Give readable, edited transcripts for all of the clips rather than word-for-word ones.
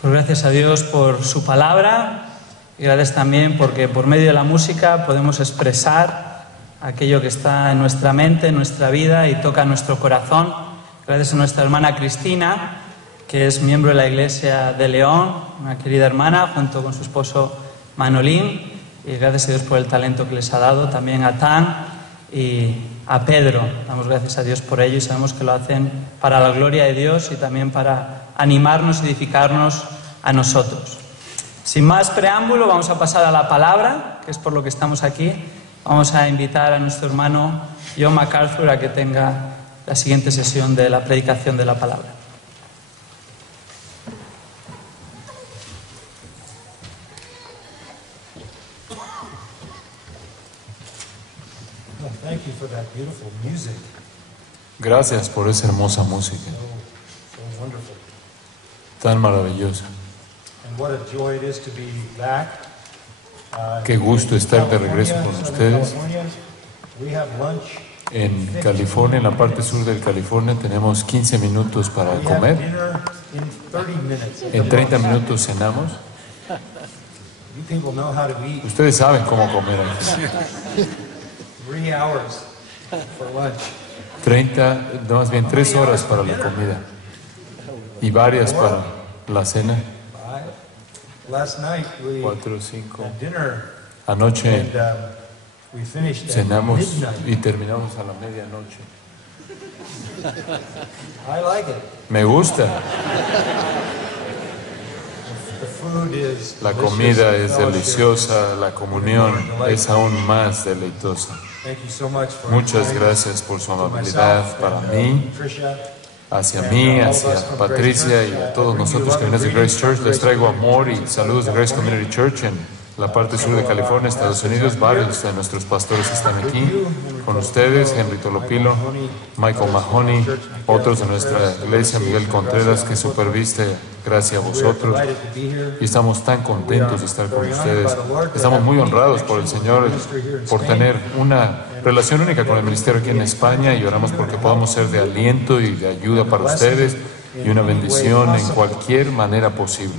Pues gracias a Dios por su palabra y gracias también porque por medio de la música podemos expresar aquello que está en nuestra mente, en nuestra vida y toca nuestro corazón. Gracias a nuestra hermana Cristina, que es miembro de la Iglesia de León, una querida hermana, junto con su esposo Manolín. Y gracias a Dios por el talento que les ha dado, también a Tan y a Pedro. Damos gracias a Dios por ello y sabemos que lo hacen para la gloria de Dios y también para animarnos y edificarnos a nosotros. Sin más preámbulo, vamos a pasar a la palabra, que es por lo que estamos aquí. Vamos a invitar a nuestro hermano John MacArthur a que tenga la siguiente sesión de la predicación de la palabra. Gracias por esa hermosa música, tan maravillosa. Qué gusto estar de regreso con ustedes. En California, en la parte sur de California, tenemos 15 minutos para comer. En 30 minutos cenamos. Ustedes saben cómo comer aquí. 3 horas para la comida y varias para la cena. 4 o 5. Anoche cenamos y terminamos a la medianoche. Me gusta. La comida es deliciosa, la comunión es aún más deleitosa. Muchas gracias por su amabilidad para mí, hacia Patricia y a todos nosotros que venimos de Grace Church. Les traigo amor y saludos de Grace Community Church en la parte sur de California, Estados Unidos. Varios de nuestros pastores están aquí con ustedes: Henry Tolopilo, Michael Mahoney, otros de nuestra iglesia, Miguel Contreras, que superviste, gracias a vosotros. Y estamos tan contentos de estar con ustedes. Estamos muy honrados por el Señor, por tener una relación única con el ministerio aquí en España, y oramos porque podamos ser de aliento y de ayuda para ustedes y una bendición en cualquier manera posible.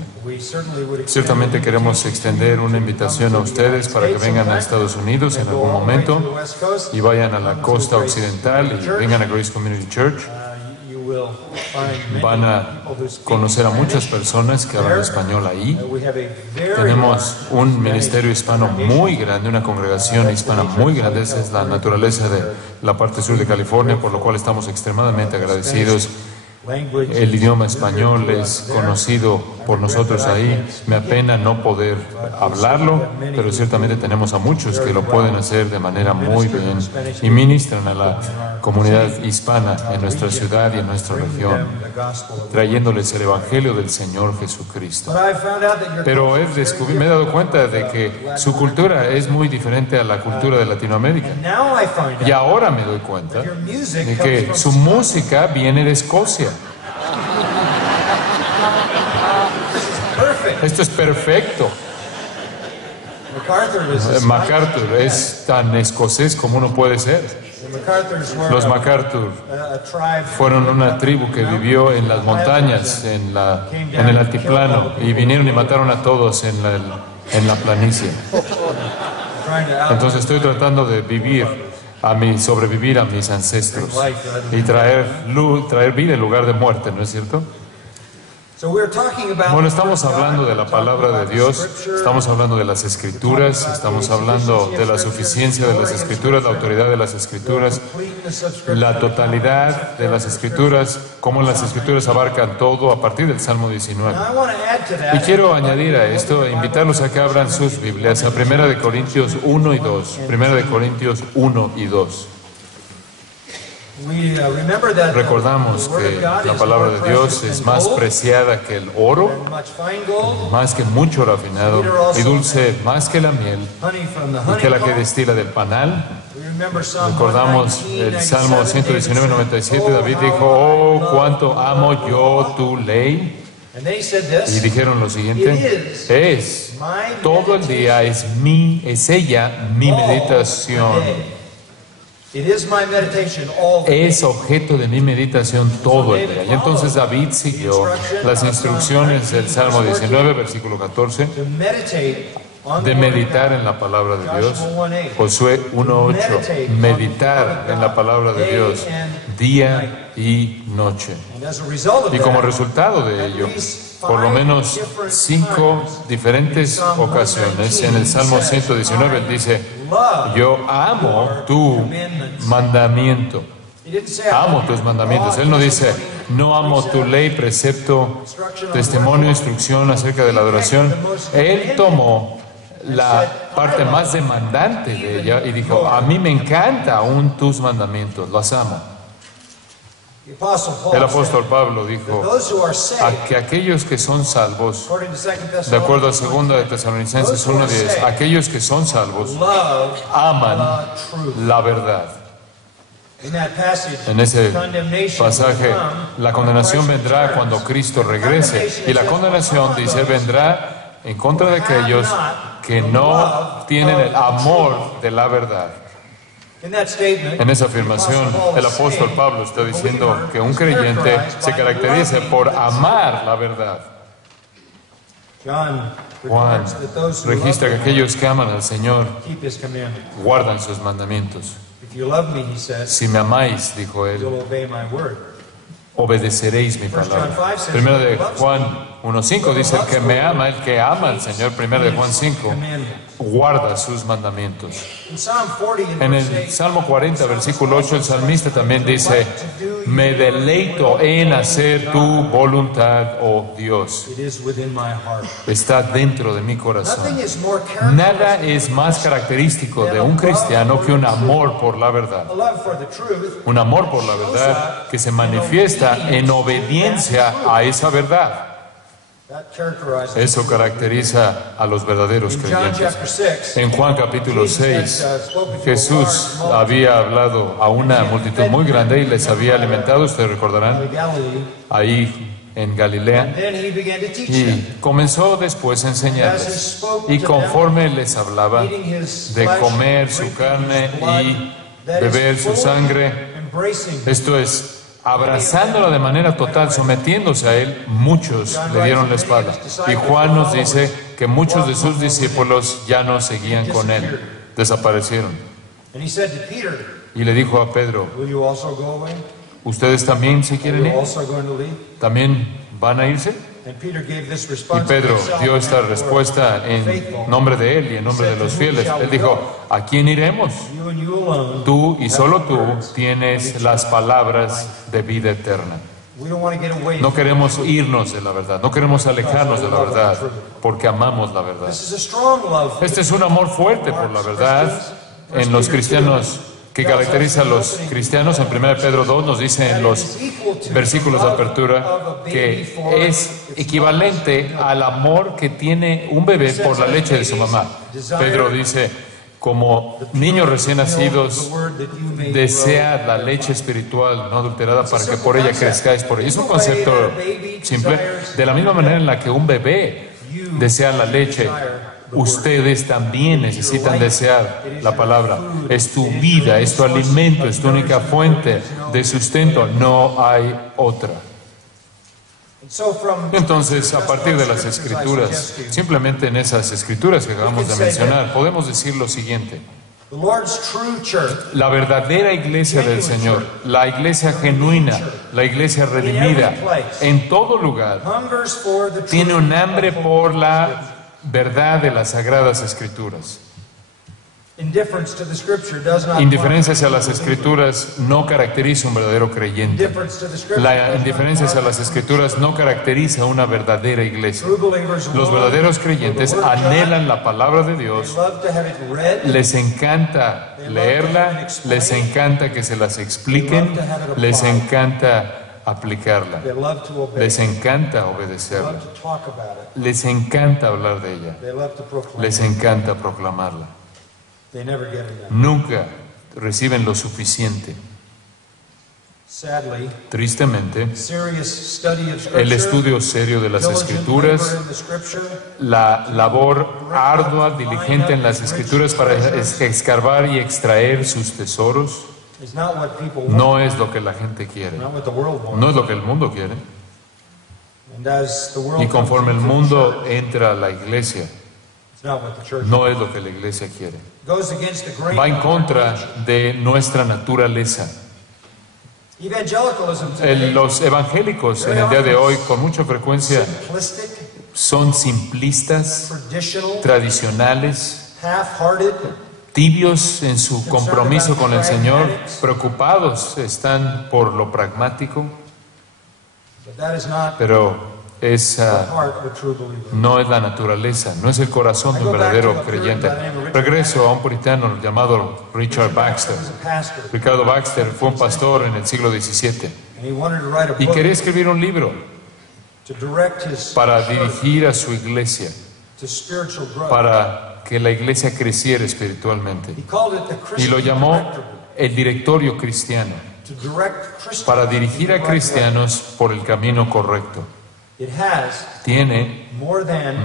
Ciertamente queremos extender una invitación a ustedes para que vengan a Estados Unidos en algún momento y vayan a la costa occidental y vengan a Grace Community Church. Van a conocer a muchas personas que hablan español ahí. Tenemos un ministerio hispano muy grande, una congregación hispana muy grande. Esa es la naturaleza de la parte sur de California, por lo cual estamos extremadamente agradecidos. El idioma español es conocido por nosotros ahí. Me apena no poder hablarlo, pero ciertamente tenemos a muchos que lo pueden hacer de manera muy bien y ministran a la comunidad hispana en nuestra ciudad y en nuestra región, trayéndoles el Evangelio del Señor Jesucristo. Pero me he dado cuenta de que su cultura es muy diferente a la cultura de Latinoamérica. Y ahora me doy cuenta de que su música viene de Escocia. Esto es perfecto. MacArthur es tan escocés como uno puede ser. Los MacArthur fueron una tribu que vivió en las montañas, en el altiplano, y vinieron y mataron a todos en la planicie. Entonces estoy tratando de sobrevivir a mis ancestros y traer vida en lugar de muerte, ¿no es cierto? Bueno, estamos hablando de la palabra de Dios, estamos hablando de las Escrituras, estamos hablando de la suficiencia de las Escrituras, la autoridad de las Escrituras, la totalidad de las Escrituras, cómo las Escrituras abarcan todo a partir del Salmo 19. Y quiero añadir a esto, invitarlos a que abran sus Biblias a 1 Corintios 1 y 2. 1 Corintios 1 y 2. Recordamos que la palabra de Dios es más preciada que el oro, más que mucho refinado, y dulce más que la miel, y que la que destila del panal. Recordamos el Salmo 119, 97, David dijo: oh, cuánto amo yo tu ley. Y dijeron lo siguiente: todo el día es ella mi meditación. Es objeto de mi meditación todo el día. Y entonces David siguió las instrucciones del Salmo 19, versículo 14, de meditar en la palabra de Dios. Josué 1:8, meditar en la palabra de Dios día y noche. Y como resultado de ello, por lo menos 5 diferentes ocasiones en el Salmo 119, él dice: yo amo tu mandamiento. Amo tus mandamientos. Él no dice: no amo tu ley, precepto, testimonio, instrucción acerca de la adoración. Él tomó la parte más demandante de ella y dijo: a mí me encanta aún tus mandamientos, los amo. El apóstol Pablo dijo que aquellos que son salvos, de acuerdo a 2 de Tesalonicenses 1:10, aquellos que son salvos aman la verdad. En ese pasaje, la condenación vendrá cuando Cristo regrese. Y la condenación, dice, vendrá en contra de aquellos que no tienen el amor de la verdad. En esa afirmación, el apóstol Pablo está diciendo que un creyente se caracteriza por amar la verdad. Juan registra que aquellos que aman al Señor guardan sus mandamientos. Si me amáis, dijo él, obedeceréis mi palabra. Primero de Juan 1:5 dice: el que me ama, el que ama al Señor. Primero de Juan 5, guarda sus mandamientos. En el Salmo 40, versículo 8, el salmista también dice: me deleito en hacer tu voluntad, oh Dios. Está dentro de mi corazón. Nada es más característico de un cristiano que un amor por la verdad. Un amor por la verdad que se manifiesta en obediencia a esa verdad. Eso caracteriza a los verdaderos creyentes. En Juan capítulo 6, Jesús había hablado a una multitud muy grande y les había alimentado, ustedes recordarán, ahí en Galilea. Y comenzó después a enseñarles. Y conforme les hablaba de comer su carne y beber su sangre, esto es, abrazándolo de manera total, sometiéndose a él, muchos le dieron la espalda. Y Juan nos dice que muchos de sus discípulos ya no seguían con él, desaparecieron. Y le dijo a Pedro: ¿ustedes también se quieren ir? ¿También van a irse? Y Pedro dio esta respuesta en nombre de él y en nombre de los fieles. Él dijo: ¿a quién iremos? Tú y solo tú tienes las palabras de vida eterna. No queremos irnos de la verdad, no queremos alejarnos de la verdad, porque amamos la verdad. Este es un amor fuerte por la verdad en los cristianos, que caracteriza a los cristianos. En 1 Pedro 2 nos dice en los versículos de apertura que es equivalente al amor que tiene un bebé por la leche de su mamá. Pedro dice: como niños recién nacidos, desead la leche espiritual no adulterada para que por ella crezcáis por ella. Es un concepto simple. De la misma manera en la que un bebé desea la leche, ustedes también necesitan desear la palabra. Es tu vida, es tu alimento, es tu única fuente de sustento. No hay otra. Entonces, a partir de las Escrituras, simplemente en esas Escrituras que acabamos de mencionar, podemos decir lo siguiente: la verdadera iglesia del Señor, la iglesia genuina, la iglesia redimida, en todo lugar, tiene un hambre por la verdad de las Sagradas Escrituras. Indiferencia hacia las Escrituras no caracteriza un verdadero creyente. La indiferencia hacia las Escrituras no caracteriza una verdadera iglesia. Los verdaderos creyentes anhelan la palabra de Dios, les encanta leerla, les encanta que se las expliquen, les encanta aplicarla, les encanta obedecerla, les encanta hablar de ella, les encanta proclamarla. Nunca reciben lo suficiente. Tristemente, el estudio serio de las Escrituras, la labor ardua, diligente en las Escrituras para escarbar y extraer sus tesoros, no es lo que la gente quiere, no es lo que el mundo quiere. Y conforme el mundo entra a la iglesia, no es lo que la iglesia quiere. Va en contra de nuestra naturaleza. Los evangélicos en el día de hoy con mucha frecuencia son simplistas, tradicionales, tibios en su compromiso con el Señor, preocupados están por lo pragmático, pero esa no es la naturaleza, no es el corazón de un verdadero creyente. Regreso a un puritano llamado Richard Baxter. Ricardo Baxter fue un pastor en el siglo XVII y quería escribir un libro para dirigir a su iglesia, para que la iglesia creciera espiritualmente. Y lo llamó el directorio cristiano, para dirigir a cristianos por el camino correcto. Tiene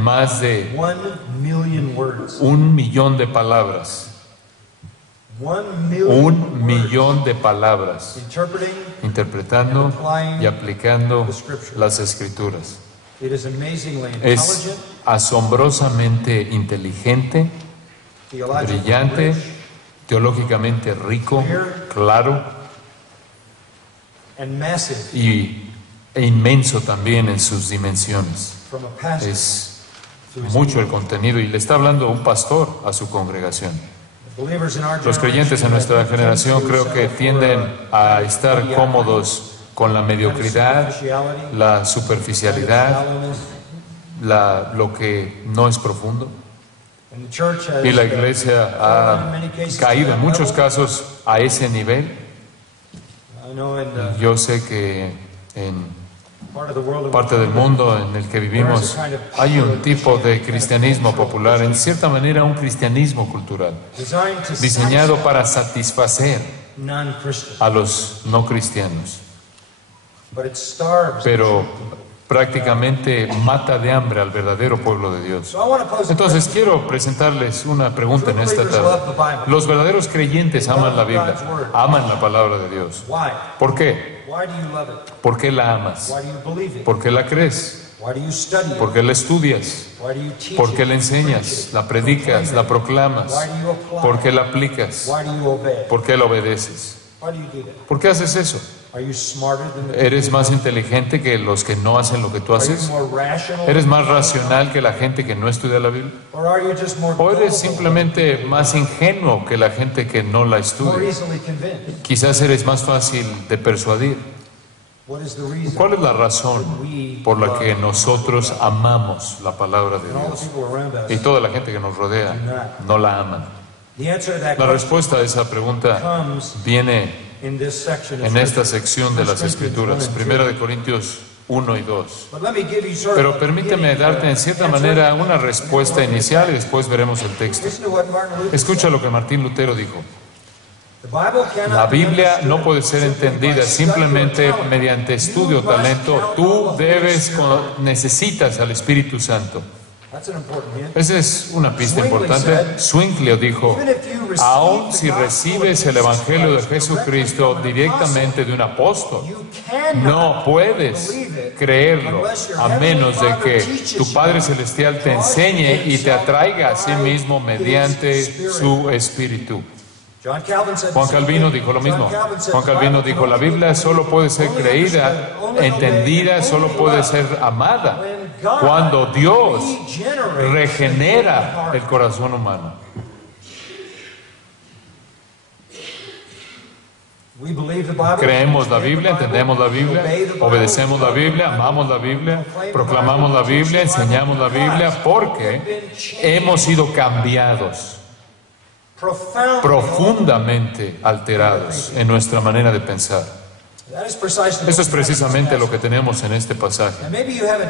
más de 1,000,000 de palabras. 1,000,000 de palabras interpretando y aplicando las Escrituras. Es asombrosamente inteligente, brillante, teológicamente rico, claro e inmenso también en sus dimensiones. Es mucho el contenido y le está hablando un pastor a su congregación. Los creyentes en nuestra generación creo que tienden a estar cómodos con la mediocridad, la superficialidad, lo que no es profundo. Y la iglesia ha caído en muchos casos a ese nivel. Yo sé que en parte del mundo en el que vivimos hay un tipo de cristianismo popular, en cierta manera un cristianismo cultural, diseñado para satisfacer a los no cristianos, pero prácticamente mata de hambre al verdadero pueblo de Dios. Entonces quiero presentarles una pregunta en esta tarde. Los verdaderos creyentes aman la Biblia, aman la palabra de Dios. ¿Por qué? ¿Por qué la amas? ¿Por qué la crees? ¿Por qué la estudias? ¿Por qué la enseñas? ¿La predicas? ¿La proclamas? ¿Por qué la aplicas? ¿Por qué la obedeces? ¿Por qué haces eso? ¿Eres más inteligente que los que no hacen lo que tú haces? ¿Eres más racional que la gente que no estudia la Biblia? ¿O eres simplemente más ingenuo que la gente que no la estudia? Quizás eres más fácil de persuadir. ¿Cuál es la razón por la que nosotros amamos la palabra de Dios y toda la gente que nos rodea no la ama? La respuesta a esa pregunta viene en esta sección de las Escrituras, 1 Corintios 1 y 2. Pero permíteme darte en cierta manera una respuesta inicial y después veremos el texto. Escucha lo que Martín Lutero dijo. La Biblia no puede ser entendida simplemente mediante estudio o talento. Tú necesitas al Espíritu Santo. Esa es una pista importante. Zwinglio dijo, aun si recibes el Evangelio de Jesucristo directamente de un apóstol, no puedes creerlo a menos de que tu Padre Celestial te enseñe y te atraiga a sí mismo mediante su Espíritu. Juan Calvino dijo lo mismo. Juan Calvino dijo, la Biblia solo puede ser creída, entendida, solo puede ser amada cuando Dios regenera el corazón humano. Creemos la Biblia, entendemos la Biblia, obedecemos la Biblia, amamos la Biblia, proclamamos la Biblia, enseñamos la Biblia, porque hemos sido cambiados, profundamente alterados en nuestra manera de pensar. Eso es precisamente lo que tenemos en este pasaje.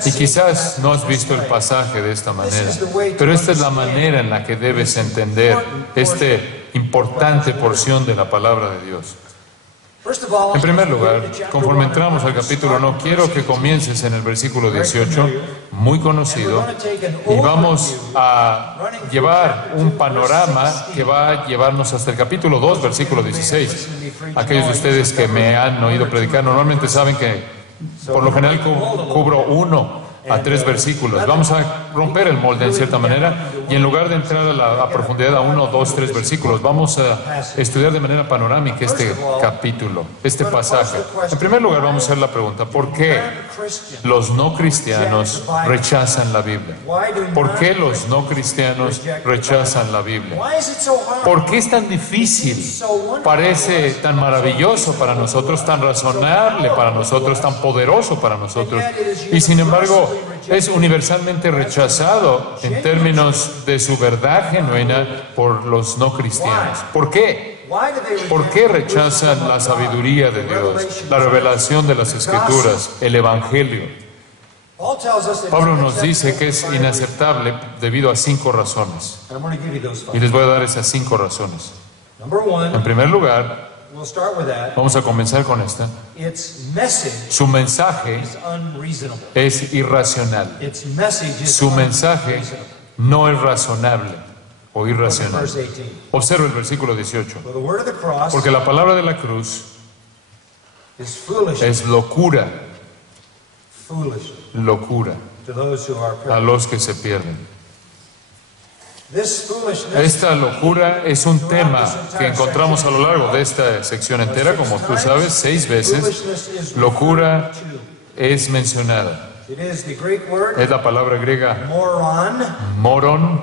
Y quizás no has visto el pasaje de esta manera, pero esta es la manera en la que debes entender esta importante porción de la palabra de Dios. En primer lugar, conforme entramos al capítulo 1, quiero que comiences en el versículo 18. muy conocido, y vamos a llevar un panorama que va a llevarnos hasta el capítulo 2, versículo 16. Aquellos de ustedes que me han oído predicar normalmente saben que por lo general cubro 1 a 3 versículos. Vamos a romper el molde en cierta manera, y en lugar de entrar a profundidad a 1, 2, 3 versículos, vamos a estudiar de manera panorámica este capítulo, este pasaje. En primer lugar, vamos a hacer la pregunta: ¿por qué los no cristianos rechazan la Biblia? ¿Por qué los no cristianos rechazan la Biblia? ¿Por qué es tan difícil? Parece tan maravilloso para nosotros, tan razonable para nosotros, tan poderoso para nosotros, y sin embargo es universalmente rechazado en términos de su verdad genuina por los no cristianos. ¿Por qué? ¿Por qué rechazan la sabiduría de Dios, la revelación de las Escrituras, el Evangelio? Pablo nos dice que es inaceptable debido a 5 razones. Y les voy a dar esas 5 razones. En primer lugar, vamos a comenzar con esta. Su mensaje es irracional. Su mensaje no es razonable o irracional. Observa el versículo 18. Porque la palabra de la cruz es locura. Locura a los que se pierden. Esta locura es un tema que encontramos a lo largo de esta sección entera, como tú sabes, 6 veces. Locura es mencionada. Es la palabra griega moron,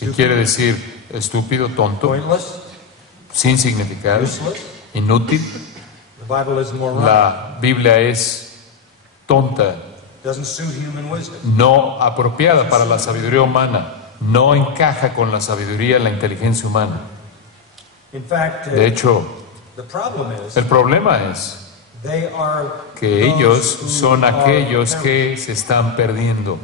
que quiere decir estúpido, tonto, sin significado, inútil. La Biblia es tonta, no apropiada para la sabiduría humana, no encaja con la sabiduría y la inteligencia humana. De hecho, el problema es que ellos son aquellos que se están perdiendo.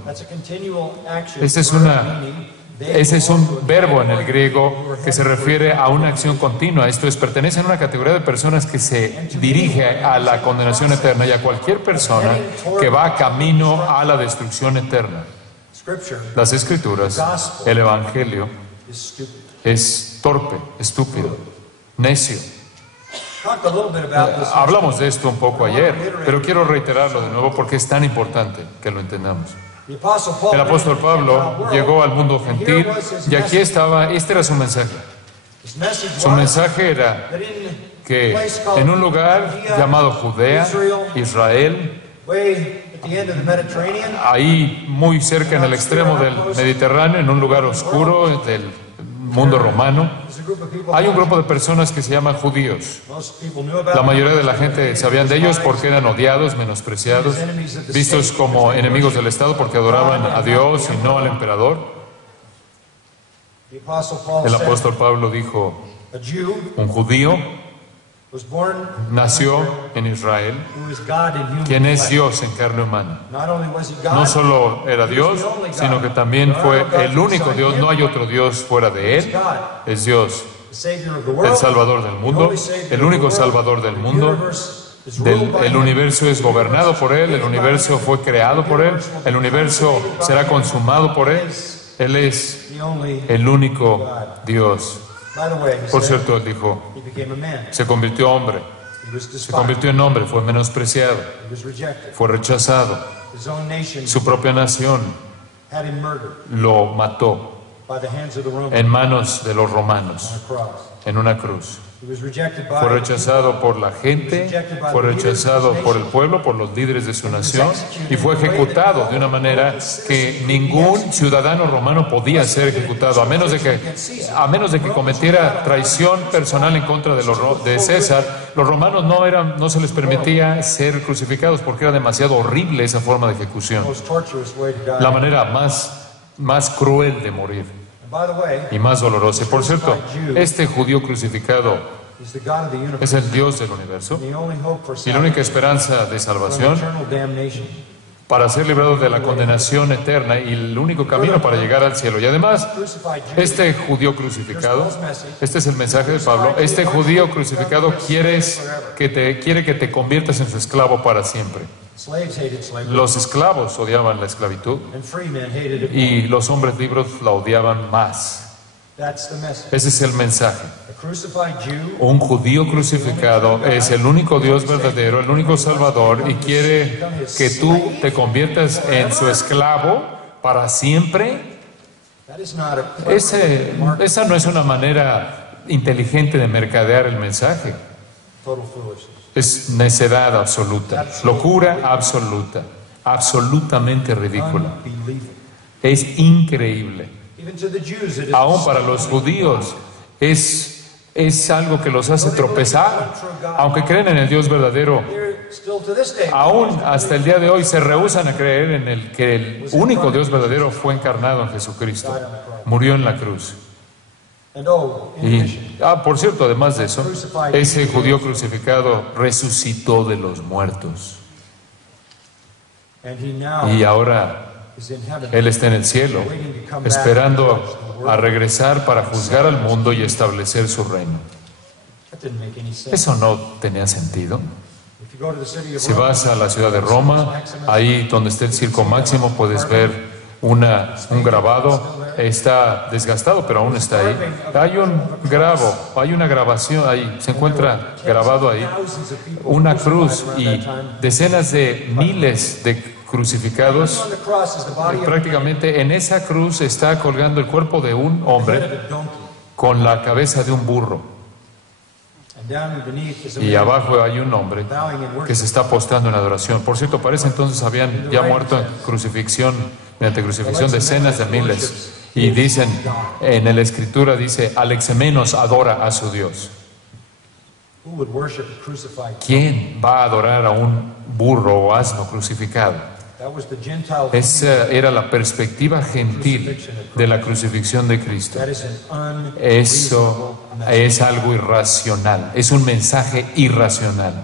Ese es un verbo en el griego que se refiere a una acción continua. Esto es, pertenecen a una categoría de personas que se dirige a la condenación eterna y a cualquier persona que va camino a la destrucción eterna. Las Escrituras, el Evangelio, es torpe, estúpido, necio. Hablamos de esto un poco ayer, pero quiero reiterarlo de nuevo porque es tan importante que lo entendamos. El apóstol Pablo llegó al mundo gentil y aquí estaba, este era su mensaje. Su mensaje era que en un lugar llamado Judea, Israel, ahí muy cerca en el extremo del Mediterráneo, en un lugar oscuro del mundo romano, hay un grupo de personas que se llaman judíos. La mayoría de la gente sabían de ellos porque eran odiados, menospreciados, vistos como enemigos del Estado porque adoraban a Dios y no al emperador. El apóstol Pablo dijo: un judío nació en Israel, quien es Dios en carne humana. No solo era Dios, sino que también fue el único Dios. No hay otro Dios fuera de Él. Es Dios, el Salvador del mundo, el único Salvador del mundo. El universo es gobernado por Él, el universo fue creado por Él, el universo será consumado por Él. Él es el único Dios. Por cierto, él dijo, se convirtió hombre, se convirtió en hombre, fue menospreciado, fue rechazado. Su propia nación lo mató en manos de los romanos, en una cruz. Fue rechazado por la gente, fue rechazado por el pueblo, por los líderes de su nación, y fue ejecutado de una manera que ningún ciudadano romano podía ser ejecutado, a menos de que cometiera traición personal en contra de César. Los romanos no se les permitía ser crucificados porque era demasiado horrible esa forma de ejecución, la manera más cruel de morir y más dolorosa. Por cierto, este judío crucificado es el Dios del universo y la única esperanza de salvación para ser librado de la condenación eterna y el único camino para llegar al cielo. Y además, este judío crucificado, este es el mensaje de Pablo, este judío crucificado quiere que te conviertas en su esclavo para siempre. Los esclavos odiaban la esclavitud y los hombres libres la odiaban más. Ese es el mensaje. Un judío crucificado es el único Dios verdadero, el único Salvador, y quiere que tú te conviertas en su esclavo para siempre. Esa no es una manera inteligente de mercadear el mensaje. Es necedad absoluta, locura absoluta, absolutamente ridícula. Es increíble. Aún para los judíos es algo que los hace tropezar. Aunque creen en el Dios verdadero, aún hasta el día de hoy se rehúsan a creer en el que el único Dios verdadero fue encarnado en Jesucristo. Murió en la cruz. Y, por cierto, además de eso, ese judío crucificado resucitó de los muertos. Y ahora Él está en el cielo, esperando a regresar para juzgar al mundo y establecer su reino. Eso no tenía sentido. Si vas a la ciudad de Roma, ahí donde está el Circo Máximo, puedes ver un grabado. Está desgastado, pero aún está ahí. Hay una grabación ahí, se encuentra grabado ahí, una cruz y decenas de miles de crucificados. Prácticamente en esa cruz está colgando el cuerpo de un hombre con la cabeza de un burro. Y abajo hay un hombre que se está postrando en adoración. Por cierto, para ese entonces habían ya muerto mediante crucifixión decenas de miles. Y dicen, en la Escritura dice, Alexamenos adora a su Dios. ¿Quién va a adorar a un burro o asno crucificado? Esa era la perspectiva gentil de la crucifixión de Cristo. Eso es algo irracional, es un mensaje irracional.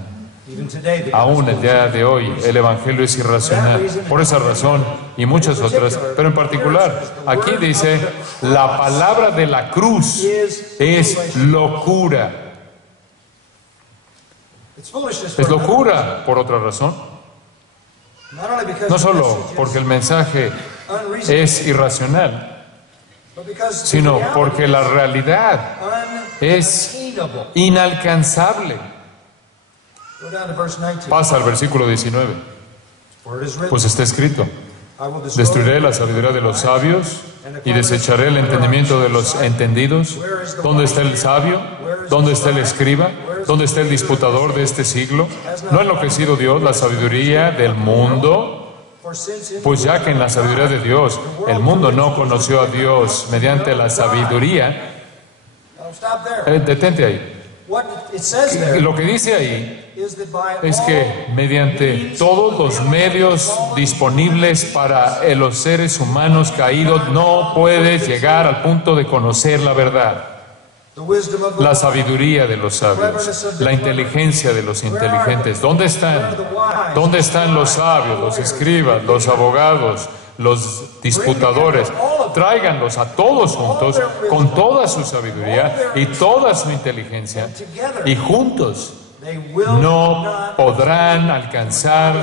Aún el día de hoy el Evangelio es irracional, por esa razón y muchas otras, pero en particular aquí dice, la palabra de la cruz es locura. Es locura por otra razón. No solo porque el mensaje es irracional, sino porque la realidad es inalcanzable. Pasa al versículo 19. Pues está escrito, destruiré la sabiduría de los sabios y desecharé el entendimiento de los entendidos. ¿Dónde está el sabio? ¿Dónde está el escriba? ¿Dónde está el disputador de este siglo? ¿No ha enloquecido Dios la sabiduría del mundo? Pues ya que en la sabiduría de Dios el mundo no conoció a Dios mediante la sabiduría. Detente ahí. Lo que dice ahí es que mediante todos los medios disponibles para los seres humanos caídos no puedes llegar al punto de conocer la verdad. La sabiduría de los sabios, la inteligencia de los inteligentes. ¿Dónde están? ¿Dónde están los sabios, los escribas, los abogados, los disputadores? Tráiganlos a todos juntos, con toda su sabiduría y toda su inteligencia, y juntos no podrán alcanzar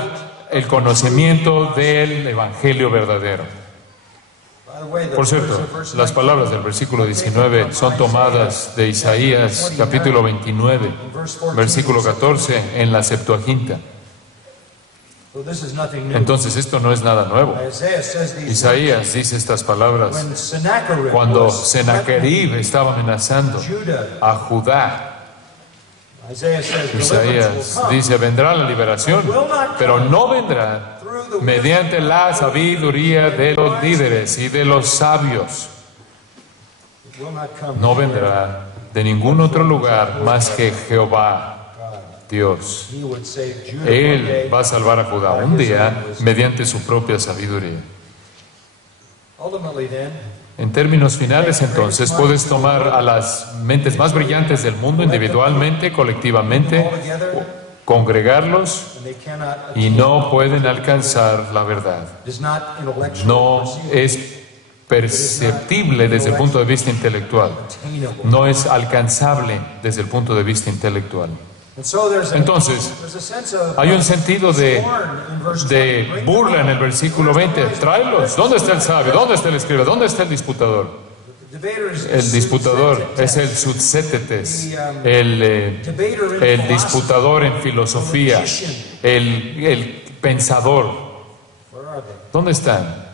el conocimiento del Evangelio verdadero. Por cierto, las palabras del versículo 19 son tomadas de Isaías capítulo 29, versículo 14 en la Septuaginta. Entonces esto no es nada nuevo. Isaías dice estas palabras cuando Sennacherib estaba amenazando a Judá. Isaías dice, vendrá la liberación, pero no vendrá mediante la sabiduría de los líderes y de los sabios. No vendrá de ningún otro lugar más que Jehová, Dios. Él va a salvar a Judá un día mediante su propia sabiduría. En términos finales, entonces, puedes tomar a las mentes más brillantes del mundo individualmente, colectivamente, congregarlos y no pueden alcanzar la verdad. No es perceptible desde el punto de vista intelectual. No es alcanzable desde el punto de vista intelectual. Entonces, hay un sentido de burla en el versículo 20. Tráelos. ¿Dónde está el sabio? ¿Dónde está el escriba? ¿Dónde está el disputador? El disputador es el Sutsétetes, el disputador en filosofía, el pensador. ¿Dónde están?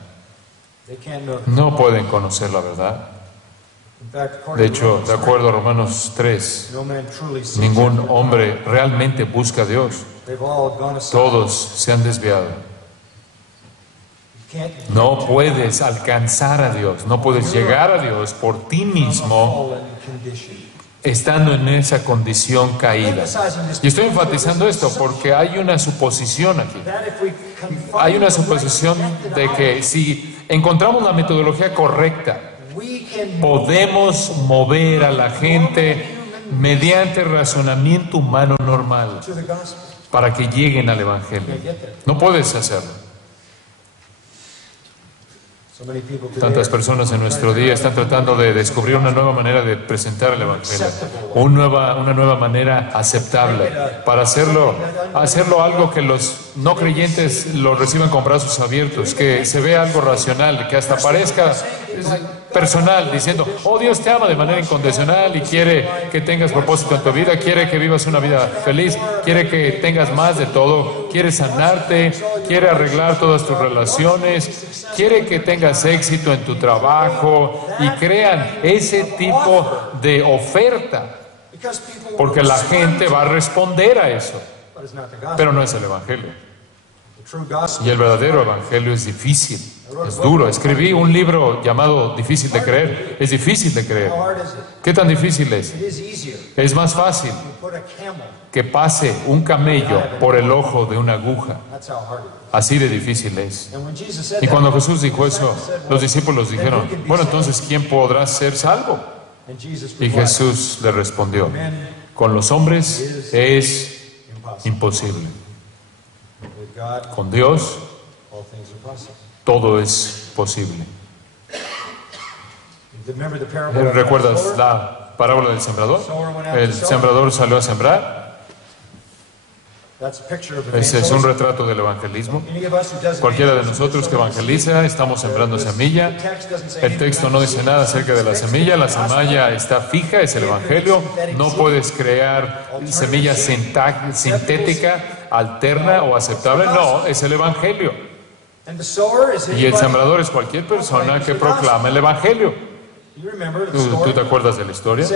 No pueden conocer la verdad. De hecho, de acuerdo a Romanos 3, ningún hombre realmente busca a Dios. Todos se han desviado. No puedes alcanzar a Dios, no puedes llegar a Dios por ti mismo estando en esa condición caída. Y estoy enfatizando esto porque hay una suposición aquí. Hay una suposición de que si encontramos la metodología correcta, podemos mover a la gente mediante razonamiento humano normal para que lleguen al Evangelio. No puedes hacerlo. Tantas personas en nuestro día están tratando de descubrir una nueva manera de presentar el Evangelio, una nueva manera aceptable para hacerlo algo que los no creyentes lo reciban con brazos abiertos, que se vea algo racional, que hasta parezca personal, diciendo, oh, Dios te ama de manera incondicional y quiere que tengas propósito en tu vida, quiere que vivas una vida feliz, quiere que tengas más de todo, quiere sanarte, quiere arreglar todas tus relaciones, quiere que tengas éxito en tu trabajo, y crean ese tipo de oferta, porque la gente va a responder a eso, pero no es el Evangelio. Y el verdadero Evangelio es difícil, es duro. Escribí un libro llamado Difícil de creer. Es difícil de creer. ¿Qué tan difícil es? Es más fácil que pase un camello por el ojo de una aguja. Así de difícil es. Y cuando Jesús dijo eso, los discípulos dijeron, bueno, entonces, ¿quién podrá ser salvo? Y Jesús le respondió, con los hombres es imposible. Con Dios todo es posible. ¿Recuerdas la parábola del sembrador? El sembrador salió a sembrar. Ese es un retrato del evangelismo. Cualquiera de nosotros que evangeliza, estamos sembrando semilla. El texto no dice nada acerca de la semilla. La semilla está fija, es el evangelio. No puedes crear semilla sintética, alterna o aceptable. No, es el evangelio. Y el sembrador es cualquier persona que proclama el evangelio. ¿Tú te acuerdas de la historia?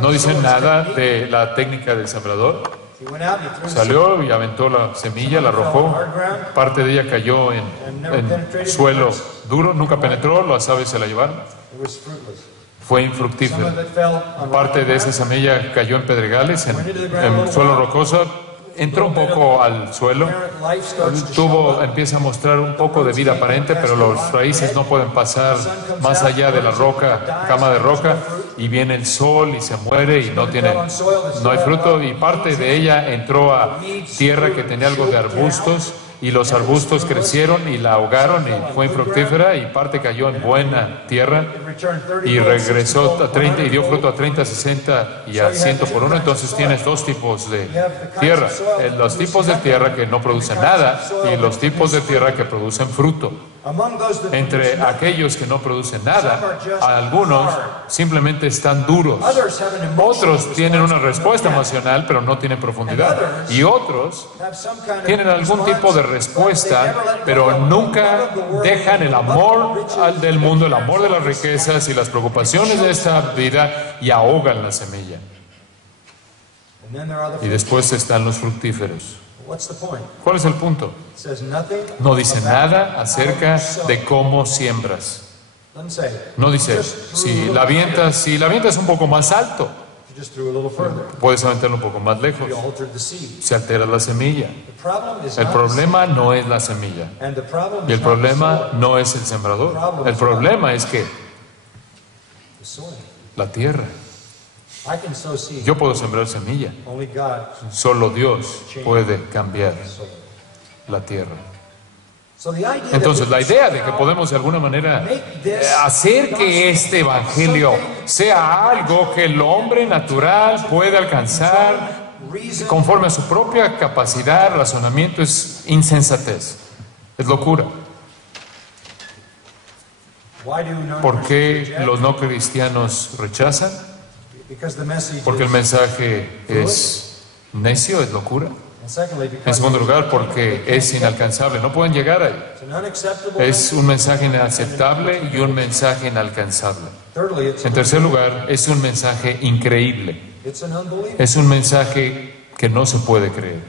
No dice nada de la técnica del sembrador. Salió y aventó la semilla, la arrojó. Parte de ella cayó en suelo duro, nunca penetró, las aves se la llevaron. Fue infructífera. Parte de esa semilla cayó en pedregales, en suelo rocoso. Entró un poco al suelo, empieza a mostrar un poco de vida aparente, pero las raíces no pueden pasar más allá de la roca, cama de roca, y viene el sol y se muere y no hay fruto, y parte de ella entró a tierra que tenía algo de arbustos, y los arbustos crecieron y la ahogaron y fue infructífera, y parte cayó en buena tierra y regresó a 30 y dio fruto a 30, 60 y a 100 por uno. Entonces tienes dos tipos de tierra, los tipos de tierra que no producen nada y los tipos de tierra que producen fruto. Entre aquellos que no producen nada, algunos simplemente están duros, otros tienen una respuesta emocional pero no tienen profundidad, y otros tienen algún tipo de respuesta pero nunca dejan el amor del mundo, el amor de las riquezas y las preocupaciones de esta vida, y ahogan la semilla. Y después están los fructíferos. ¿Cuál es el punto? No dice nada acerca de cómo siembras. No dice, si la avientas un poco más alto, puedes aventarlo un poco más lejos. Se altera la semilla. El problema no es la semilla. Y el problema no es el sembrador. El problema es que la tierra. Yo puedo sembrar semilla. Solo Dios puede cambiar la tierra. Entonces, la idea de que podemos de alguna manera hacer que este evangelio sea algo que el hombre natural puede alcanzar, conforme a su propia capacidad, razonamiento, es insensatez, es locura. ¿Por qué los no cristianos rechazan? Porque el mensaje es necio, es locura. En segundo lugar, porque es inalcanzable, no pueden llegar ahí. Es un mensaje inaceptable y un mensaje inalcanzable. En tercer lugar, es un mensaje increíble. Es un mensaje que no se puede creer.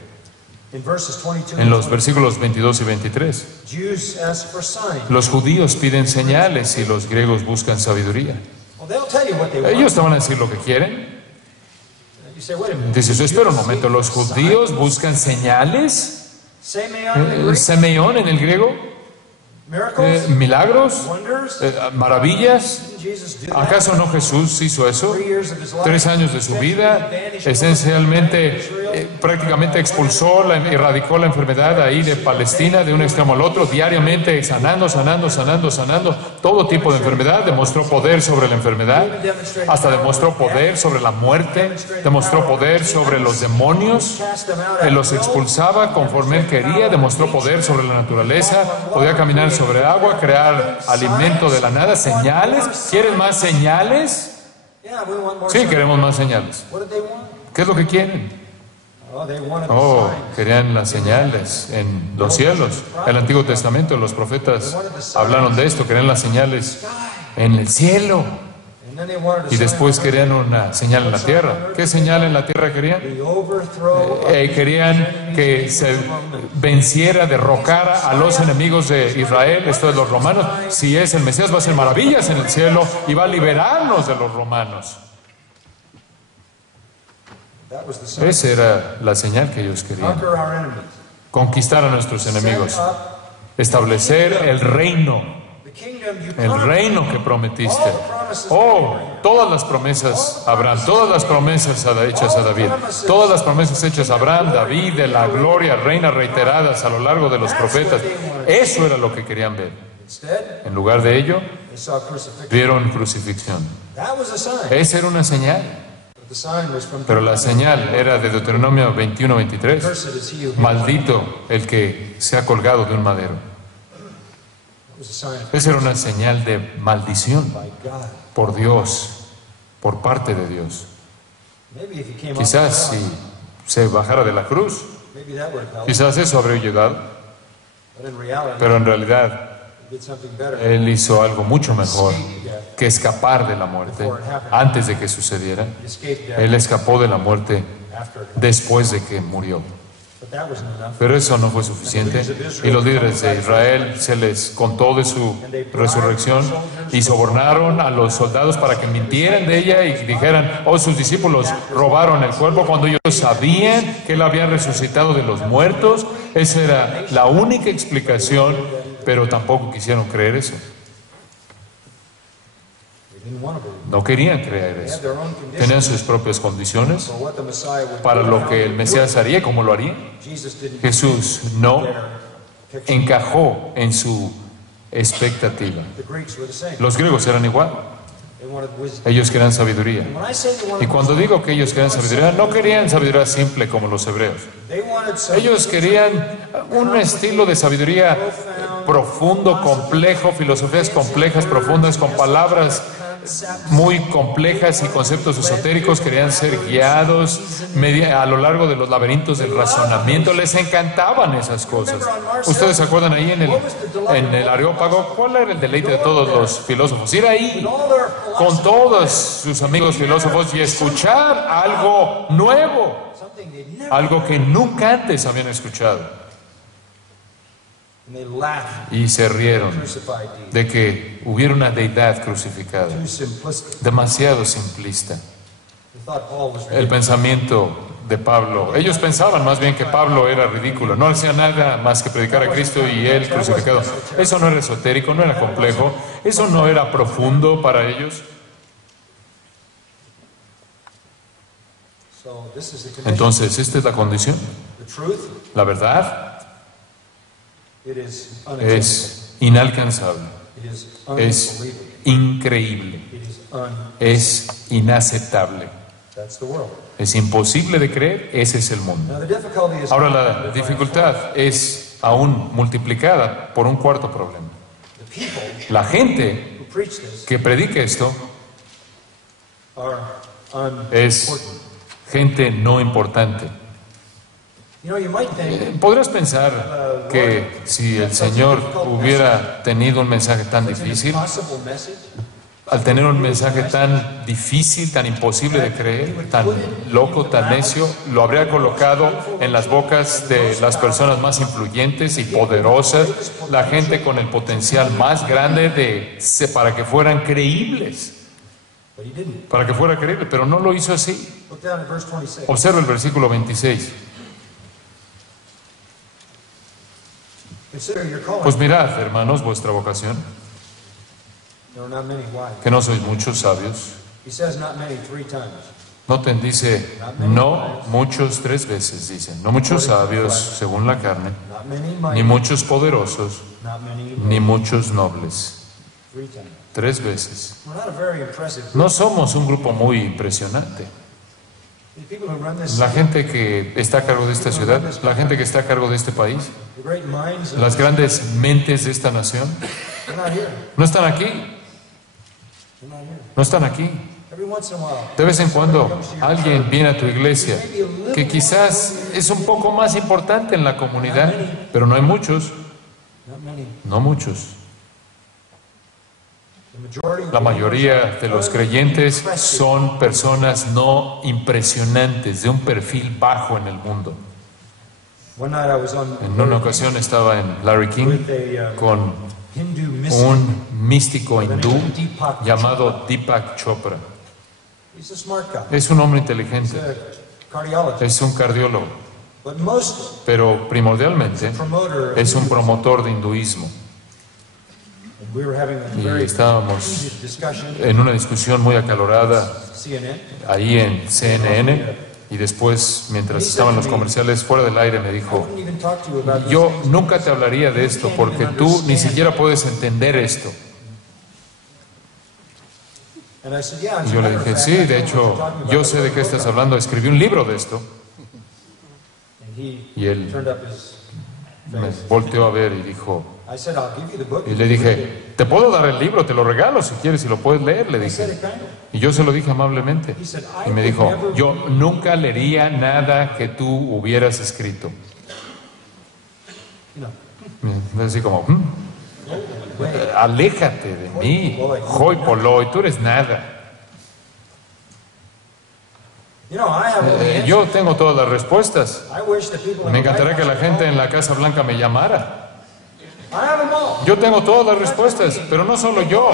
En los versículos 22 y 23, los judíos piden señales y los griegos buscan sabiduría. Ellos te van a decir lo que quieren. Dices, espera un momento, ¿los judíos buscan señales? Semeión en el griego. Milagros, maravillas. ¿Acaso no Jesús hizo eso? 3 años de su vida, esencialmente, prácticamente expulsó, erradicó la enfermedad ahí de Palestina, de un extremo al otro, diariamente sanando todo tipo de enfermedad. Demostró poder sobre la enfermedad, hasta demostró poder sobre la muerte, demostró poder sobre los demonios, él los expulsaba conforme él quería, demostró poder sobre la naturaleza, podía caminar sobre agua, crear alimento de la nada, señales. ¿Quieren más señales? Sí, queremos más señales. ¿Qué es lo que quieren? Querían las señales en los cielos. El Antiguo Testamento, los profetas hablaron de esto, querían las señales en el cielo. Y después querían una señal en la tierra. ¿Qué señal en la tierra querían? Querían que se venciera, derrocara a los enemigos de Israel, esto es los romanos. Si es el Mesías, va a hacer maravillas en el cielo y va a liberarnos de los romanos. Esa era la señal que ellos querían. Conquistar a nuestros enemigos. Establecer el reino que prometiste. Todas las promesas a Abraham, todas las promesas hechas a David, todas las promesas hechas a Abraham, David, de la gloria, reina, reiteradas a lo largo de los profetas. Eso era lo que querían ver. En lugar de ello, vieron crucifixión. Esa era una señal. Pero la señal era de Deuteronomio 21:23. Maldito el que se ha colgado de un madero. Esa era una señal de maldición por Dios, por parte de Dios. Quizás si se bajara de la cruz, quizás eso habría llegado. Pero en realidad, Él hizo algo mucho mejor que escapar de la muerte antes de que sucediera. Él escapó de la muerte después de que murió. Pero eso no fue suficiente. Y los líderes de Israel se les contó de su resurrección y sobornaron a los soldados para que mintieran de ella y dijeran, sus discípulos robaron el cuerpo, cuando ellos sabían que él había resucitado de los muertos. Esa era la única explicación, pero tampoco quisieron creer eso. No querían creer eso. Tenían sus propias condiciones para lo que el Mesías haría y cómo lo haría. Jesús no encajó en su expectativa. Los griegos eran igual. Ellos querían sabiduría. Y cuando digo que ellos querían sabiduría, no querían sabiduría simple como los hebreos. Ellos querían un estilo de sabiduría profundo, complejo, filosofías complejas, profundas, con palabras muy complejas y conceptos esotéricos. Querían ser guiados a lo largo de los laberintos del razonamiento. Les encantaban esas cosas. ¿Ustedes se acuerdan ahí en el Areópago? ¿Cuál era el deleite de todos los filósofos? Ir ahí con todos sus amigos filósofos y escuchar algo nuevo, algo que nunca antes habían escuchado. Y se rieron de que hubiera una deidad crucificada, demasiado simplista. El pensamiento de Pablo, ellos pensaban más bien que Pablo era ridículo, no hacía nada más que predicar a Cristo y él crucificado. Eso no era esotérico, no era complejo, eso no era profundo para ellos. Entonces, esta es la condición. La verdad es inalcanzable, es increíble, es inaceptable, Es imposible de creer, ese es el mundo. Ahora la dificultad es aún multiplicada por un cuarto problema. La gente que predica esto es gente no importante. Podrás pensar que si el Señor hubiera tenido un mensaje tan difícil, al tener un mensaje tan difícil, tan imposible de creer, tan loco, tan necio, lo habría colocado en las bocas de las personas más influyentes y poderosas, la gente con el potencial más grande para que fueran creíbles. Para que fuera creíble, pero no lo hizo así. Observa el versículo 26. Pues mirad, hermanos, vuestra vocación, que no sois muchos sabios. Noten, dice, no muchos 3 veces, dice, no muchos sabios según la carne, ni muchos poderosos, ni muchos nobles. 3 veces. No somos un grupo muy impresionante. La gente que está a cargo de esta ciudad, la gente que está a cargo de este país, las grandes mentes de esta nación, no están aquí. No están aquí. De vez en cuando alguien viene a tu iglesia que quizás es un poco más importante en la comunidad, pero no hay muchos. No muchos. La mayoría de los creyentes son personas no impresionantes, de un perfil bajo en el mundo. En una ocasión estaba en Larry King con un místico hindú llamado Deepak Chopra. Es un hombre inteligente, es un cardiólogo, pero primordialmente es un promotor de hinduismo. Y estábamos en una discusión muy acalorada ahí en CNN, y después, mientras estaban los comerciales fuera del aire, me dijo, yo nunca te hablaría de esto porque tú ni siquiera puedes entender esto. Y yo le dije, sí, de hecho, yo sé de qué estás hablando, escribí un libro de esto. Y él me volteó a ver y dijo, y le dije, te puedo dar el libro, te lo regalo si quieres y lo puedes leer, le dije. Y yo se lo dije amablemente. Y me dijo, yo nunca leería nada que tú hubieras escrito. Así como, aléjate de mí, hoi polloi, tú eres nada. Yo tengo todas las respuestas. Me encantaría que la gente en la Casa Blanca me llamara. Yo tengo todas las respuestas, pero no solo yo.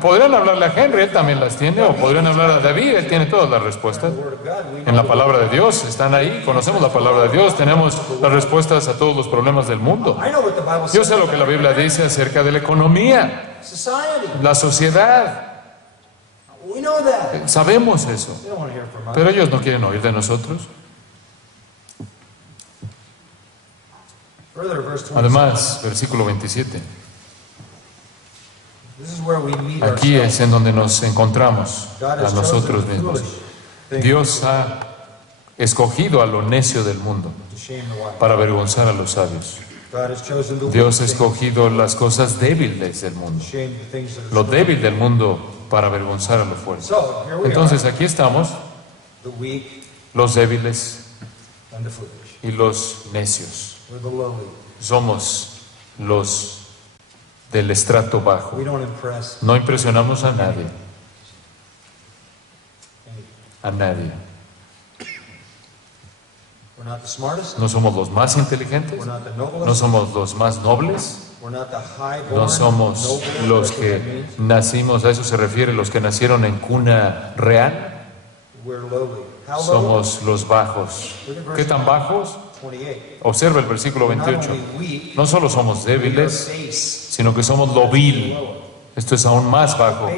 Podrían hablarle a Henry, él también las tiene, o podrían hablar a David, él tiene todas las respuestas. En la palabra de Dios, están ahí, conocemos la palabra de Dios, tenemos las respuestas a todos los problemas del mundo. Yo sé lo que la Biblia dice acerca de la economía, la sociedad. Sabemos eso, pero ellos no quieren oír de nosotros. Además, versículo 27. Aquí es en donde nos encontramos a nosotros mismos. Dios ha escogido a lo necio del mundo para avergonzar a los sabios. Dios ha escogido las cosas débiles del mundo, lo débil del mundo, para avergonzar a lo fuerte. Entonces aquí estamos, los débiles y los necios. Somos los del estrato bajo. No impresionamos a nadie. A nadie. No somos los más inteligentes. No somos los más nobles. No somos los que nacimos, a eso se refiere, los que nacieron en cuna real. Somos los bajos. ¿Qué tan bajos? Observa el versículo 28. No solo somos débiles, sino que somos lo vil. Esto es aún más bajo.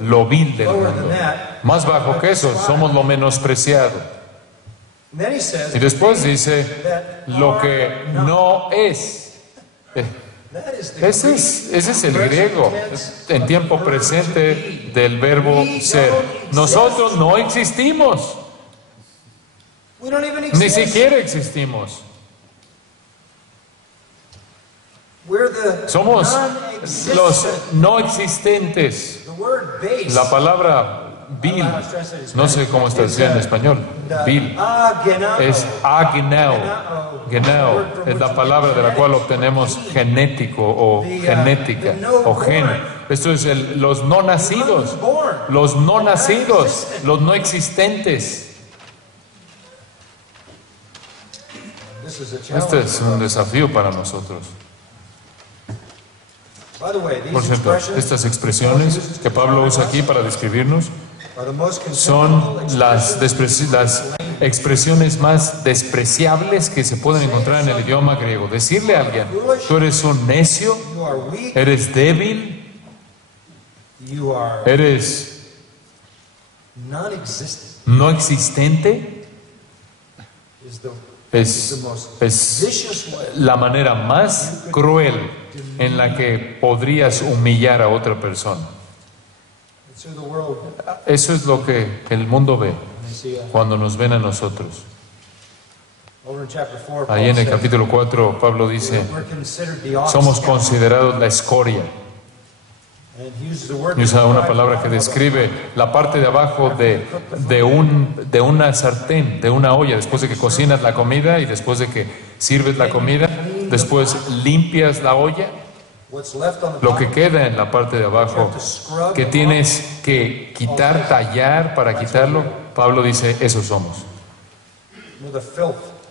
Lo vil del mundo. Más bajo que eso, somos lo menospreciado. Y después dice, lo que no es. Ese es el griego, en tiempo presente del verbo ser. Nosotros no existimos. Ni siquiera existimos. Somos los no existentes. La palabra vil, no sé cómo está traducida en español, vil, es agneo. Geneo es la palabra de la cual obtenemos genético o genética o gen. Esto es los no nacidos, los no existentes. Este es un desafío para nosotros. Por cierto, estas expresiones que Pablo usa aquí para describirnos son las expresiones más despreciables que se pueden encontrar en el idioma griego. Decirle a alguien, tú eres un necio, eres débil, eres no existente, es la manera más cruel en la que podrías humillar a otra persona. Eso es lo que el mundo ve cuando nos ven a nosotros. Ahí en el capítulo 4 Pablo dice, somos considerados la escoria. Y usa una palabra que describe la parte de abajo de una sartén, de una olla, después de que cocinas la comida y después de que sirves la comida, después limpias la olla. Lo que queda en la parte de abajo, que tienes que quitar, tallar para quitarlo, Pablo dice, eso somos.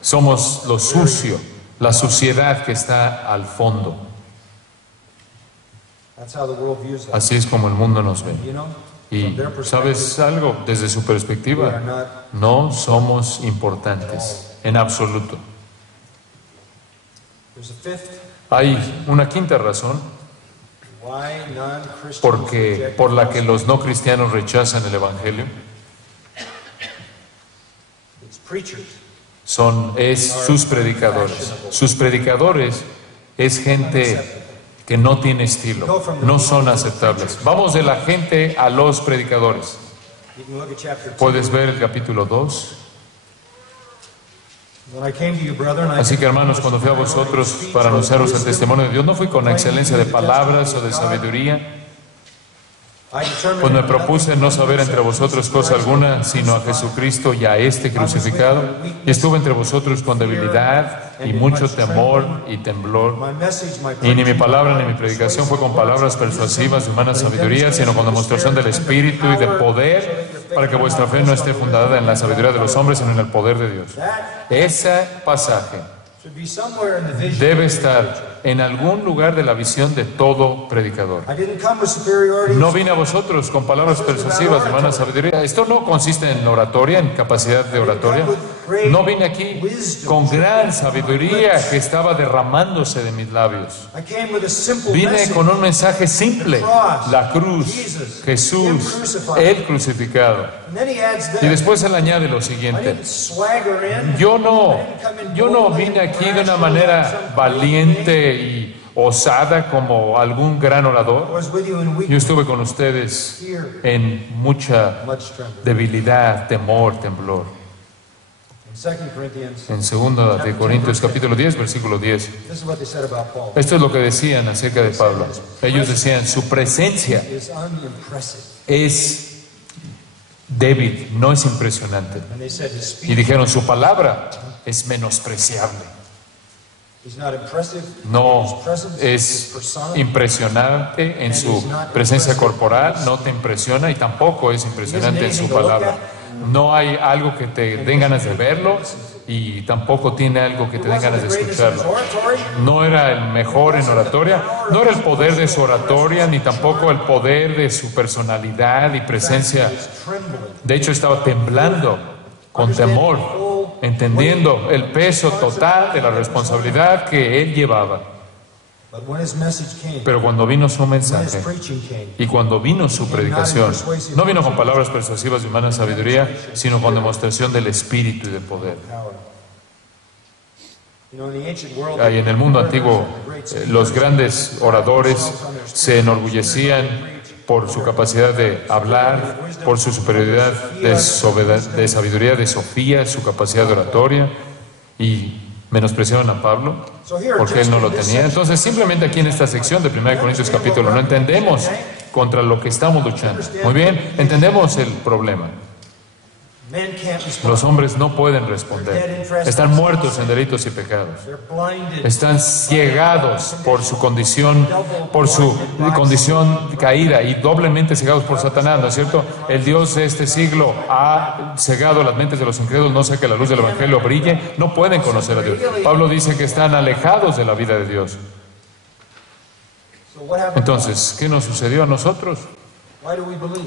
Somos lo sucio, la suciedad que está al fondo. Así es como el mundo nos ve. Y ¿sabes algo? Desde su perspectiva, no somos importantes en absoluto. Hay una quinta razón por la que los no cristianos rechazan el Evangelio. Es sus predicadores. Sus predicadores es gente que no tiene estilo, no son aceptables. Vamos de la gente a los predicadores. Puedes ver el capítulo 2. Así que, hermanos, cuando fui a vosotros para anunciaros el testimonio de Dios, no fui con excelencia de palabras o de sabiduría, pues me propuse no saber entre vosotros cosa alguna, sino a Jesucristo y a este crucificado. Y estuve entre vosotros con debilidad y mucho temor y temblor. Y ni mi palabra ni mi predicación fue con palabras persuasivas de humana sabiduría, sino con demostración del Espíritu y de poder, para que vuestra fe no esté fundada en la sabiduría de los hombres, sino en el poder de Dios. Ese pasaje debe estar en algún lugar de la visión de todo predicador. No vine a vosotros con palabras persuasivas de humana sabiduría. Esto no consiste en oratoria, en capacidad de oratoria. No vine aquí con gran sabiduría que estaba derramándose de mis labios. Vine con un mensaje simple: la cruz, Jesús, el crucificado. Y después él añade lo siguiente: yo no vine aquí de una manera valiente y osada como algún gran orador. Yo estuve con ustedes en mucha debilidad, temor, temblor. En 2 de Corintios capítulo 10, versículo 10. Esto es lo que decían acerca de Pablo. Ellos decían, su presencia es débil, no es impresionante. Y dijeron, su palabra es menospreciable. No es impresionante en su presencia corporal, no te impresiona, y tampoco es impresionante en su palabra. No hay algo que te den ganas de verlo y tampoco tiene algo que te den ganas de escucharlo. No era el mejor en oratoria, no era el poder de su oratoria, ni tampoco el poder de su personalidad y presencia. De hecho, estaba temblando con temor, entendiendo el peso total de la responsabilidad que él llevaba. Pero cuando vino su mensaje y cuando vino su predicación, no vino con palabras persuasivas de humana sabiduría, sino con demostración del Espíritu y del poder. Y en el mundo antiguo Los grandes oradores se enorgullecían por su capacidad de hablar, por su superioridad de sabiduría, de sofía, su capacidad de oratoria, y menospreciaron a Pablo porque él no lo tenía. Entonces, simplemente aquí en esta sección de 1 Corintios capítulo no entendemos contra lo que estamos luchando. Muy bien, entendemos el problema. Los hombres no pueden responder. Están muertos en delitos y pecados. Están ciegados por su condición caída, y doblemente cegados por Satanás, ¿no es cierto? El Dios de este siglo ha cegado las mentes de los incrédulos, no sea que la luz del Evangelio brille. No pueden conocer a Dios. Pablo dice que están alejados de la vida de Dios. Entonces, ¿qué nos sucedió a nosotros?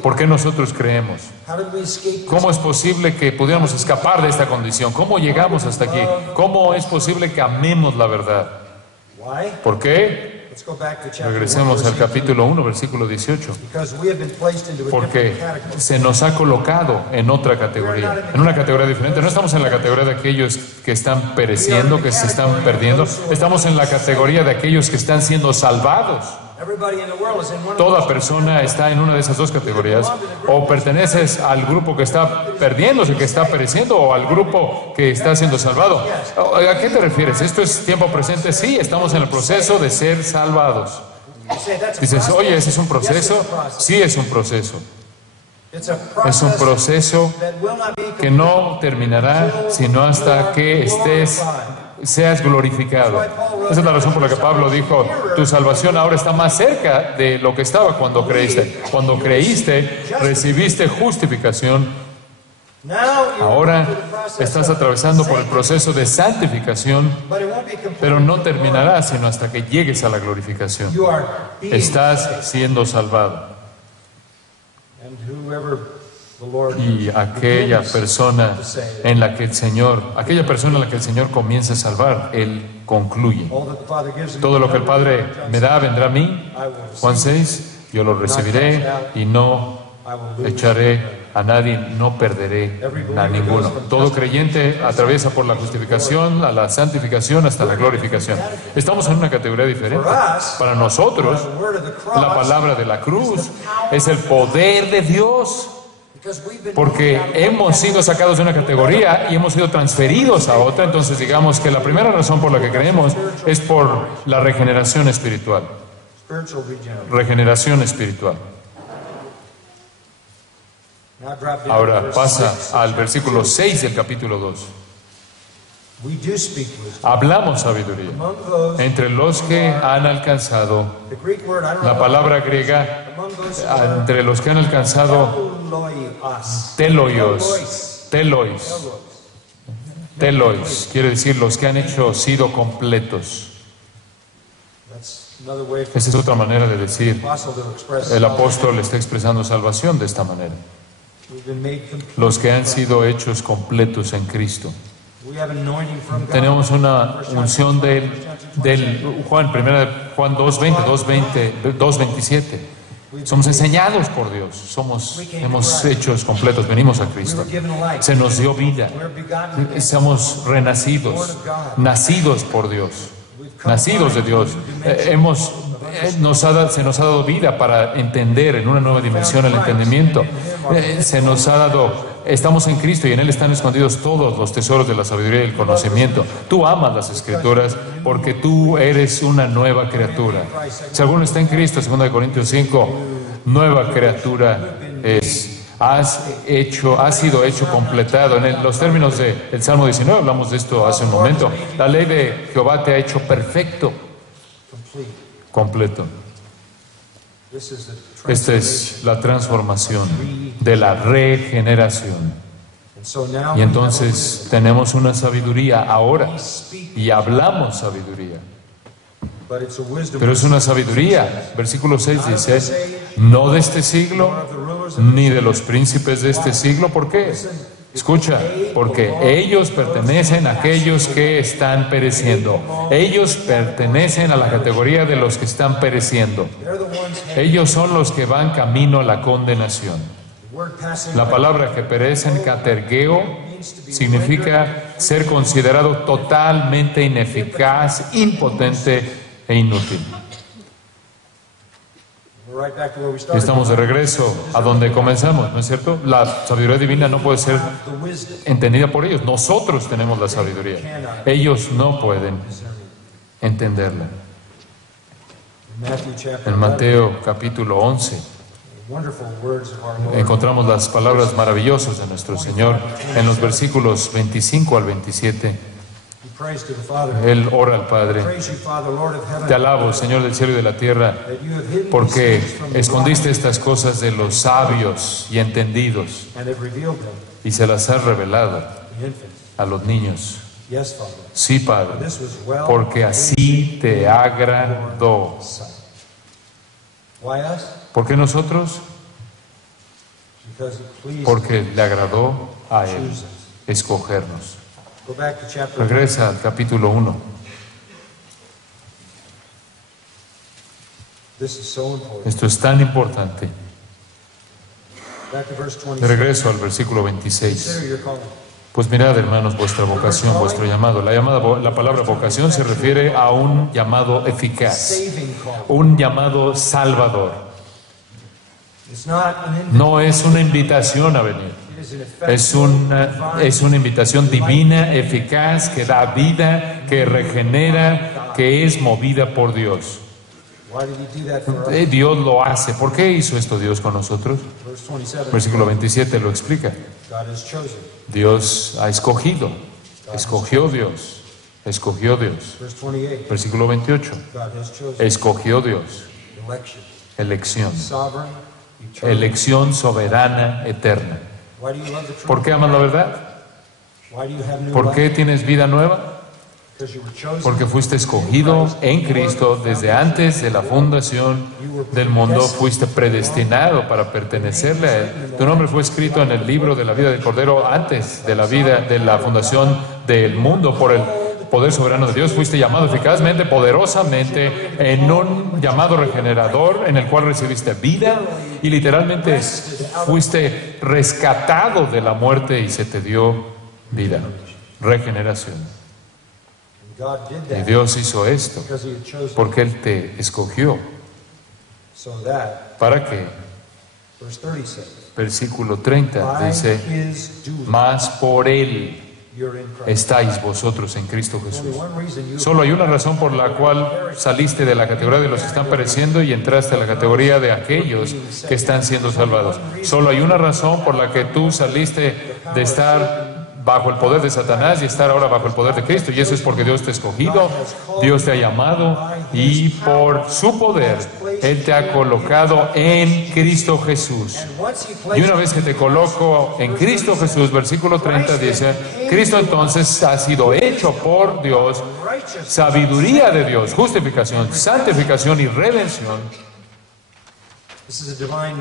¿Por qué nosotros creemos? ¿Cómo es posible que pudiéramos escapar de esta condición? ¿Cómo llegamos hasta aquí? ¿Cómo es posible que amemos la verdad? ¿Por qué? Regresemos al capítulo 1, versículo 18. Porque se nos ha colocado en otra categoría, en una categoría diferente. No estamos en la categoría de aquellos que están pereciendo, que se están perdiendo. Estamos en la categoría de aquellos que están siendo salvados. Toda persona está en una de esas dos categorías. O perteneces al grupo que está perdiéndose, que está pereciendo, o al grupo que está siendo salvado. ¿A qué te refieres? ¿Esto es tiempo presente? Sí, estamos en el proceso de ser salvados. Dices, oye, ¿ese es un proceso? Sí, es un proceso. Es un proceso que no terminará sino hasta que seas glorificado. Esa es la razón por la que Pablo dijo, tu salvación ahora está más cerca de lo que estaba cuando creíste. Cuando creíste, recibiste justificación. Ahora estás atravesando por el proceso de santificación, pero no terminará sino hasta que llegues a la glorificación. Estás siendo salvado. Y aquella persona en la que el Señor comienza a salvar, Él concluye. Todo lo que el Padre me da vendrá a mí. Juan 6, yo lo recibiré y no echaré a nadie, no perderé a ninguno. Todo creyente atraviesa por la justificación, a la santificación, hasta la glorificación. Estamos en una categoría diferente. Para nosotros, la palabra de la cruz es el poder de Dios. Porque hemos sido sacados de una categoría y hemos sido transferidos a otra. Entonces digamos que la primera razón por la que creemos es por la regeneración espiritual. Regeneración espiritual. Ahora pasa al versículo 6 del capítulo 2. Hablamos sabiduría entre los que han alcanzado, la palabra griega, entre los que han alcanzado, telois, quiere decir los que han sido completos. Esa es otra manera de decir, el apóstol está expresando salvación de esta manera. Los que han sido hechos completos en Cristo. Tenemos una unción del Juan 2:20, 2:27. Somos enseñados por Dios, hemos hechos completos, venimos a Cristo. Se nos dio vida, somos renacidos, nacidos por Dios, nacidos de Dios. Se nos ha dado vida para entender en una nueva dimensión el entendimiento. Se nos ha dado, estamos en Cristo y en Él están escondidos todos los tesoros de la sabiduría y el conocimiento. Tú amas las Escrituras porque tú eres una nueva criatura. Si alguno está en Cristo, 2 Corintios 5, nueva criatura es. Has sido hecho completado. En los términos del Salmo 19, hablamos de esto hace un momento. La ley de Jehová te ha hecho perfecto, completo. Esta es la transformación de la regeneración. Y entonces tenemos una sabiduría ahora y hablamos sabiduría. Pero es una sabiduría, versículo 6 dice, no de este siglo, ni de los príncipes de este siglo. ¿Por qué? Escucha, porque ellos pertenecen a aquellos que están pereciendo. Ellos pertenecen a la categoría de los que están pereciendo. Ellos son los que van camino a la condenación. La palabra que perecen, katergeo, significa ser considerado totalmente ineficaz, impotente, e inútil. Estamos de regreso a donde comenzamos, ¿no es cierto? La sabiduría divina no puede ser entendida por ellos. Nosotros tenemos la sabiduría. Ellos no pueden entenderla. En Mateo capítulo 11 encontramos las palabras maravillosas de nuestro Señor en los versículos 25 al 27. Él ora al Padre: te alabo, Señor del cielo y de la tierra, porque escondiste estas cosas de los sabios y entendidos y se las has revelado a los niños. Sí, Padre, porque así te agradó. ¿Por qué nosotros? Porque le agradó a Él escogernos. Regresa al capítulo 1. Esto es tan importante. De regreso al versículo 26. Pues mirad, hermanos, vuestra vocación, vuestro llamado. La palabra vocación se refiere a un llamado eficaz, un llamado salvador. No es una invitación a venir. Es una invitación divina, eficaz, que da vida, que regenera, que es movida por Dios. Dios lo hace. ¿Por qué hizo esto Dios con nosotros? Versículo 27 lo explica. Dios ha escogido. Escogió Dios. Escogió Dios. Versículo 28. Escogió Dios. Elección. Elección soberana, eterna. ¿Por qué amas la verdad? ¿Por qué tienes vida nueva? Porque fuiste escogido en Cristo desde antes de la fundación del mundo. Fuiste predestinado para pertenecerle a Él. Tu nombre fue escrito en el libro de la vida del Cordero antes de la vida, de la fundación del mundo, por el poder soberano de Dios. Fuiste llamado eficazmente, poderosamente, en un llamado regenerador en el cual recibiste vida y literalmente fuiste rescatado de la muerte y se te dio vida, regeneración. Y Dios hizo esto porque Él te escogió. ¿Para qué? Versículo 30 dice: mas por Él estáis vosotros en Cristo Jesús. Solo hay una razón por la cual saliste de la categoría de los que están pereciendo y entraste a la categoría de aquellos que están siendo salvados. Solo hay una razón por la que tú saliste de estar bajo el poder de Satanás y estar ahora bajo el poder de Cristo, y eso es porque Dios te ha escogido, Dios te ha llamado, y por su poder Él te ha colocado en Cristo Jesús. Y una vez que te coloco en Cristo Jesús, versículo 30 dice: Cristo entonces ha sido hecho por Dios sabiduría de Dios, justificación, santificación y redención.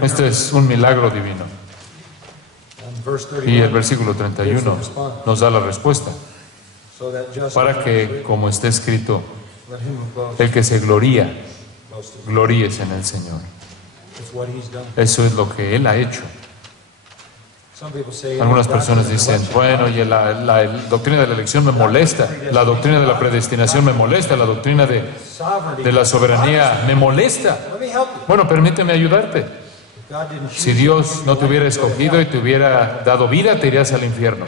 Este es un milagro divino. Y el versículo 31 nos da la respuesta. Para que, como está escrito, el que se gloría, gloríese en el Señor. Eso es lo que Él ha hecho. Algunas personas dicen: bueno, y la doctrina de la elección me molesta, la doctrina de la predestinación me molesta, la doctrina de la soberanía me molesta. Bueno, permíteme ayudarte. Si Dios no te hubiera escogido y te hubiera dado vida, te irías al infierno.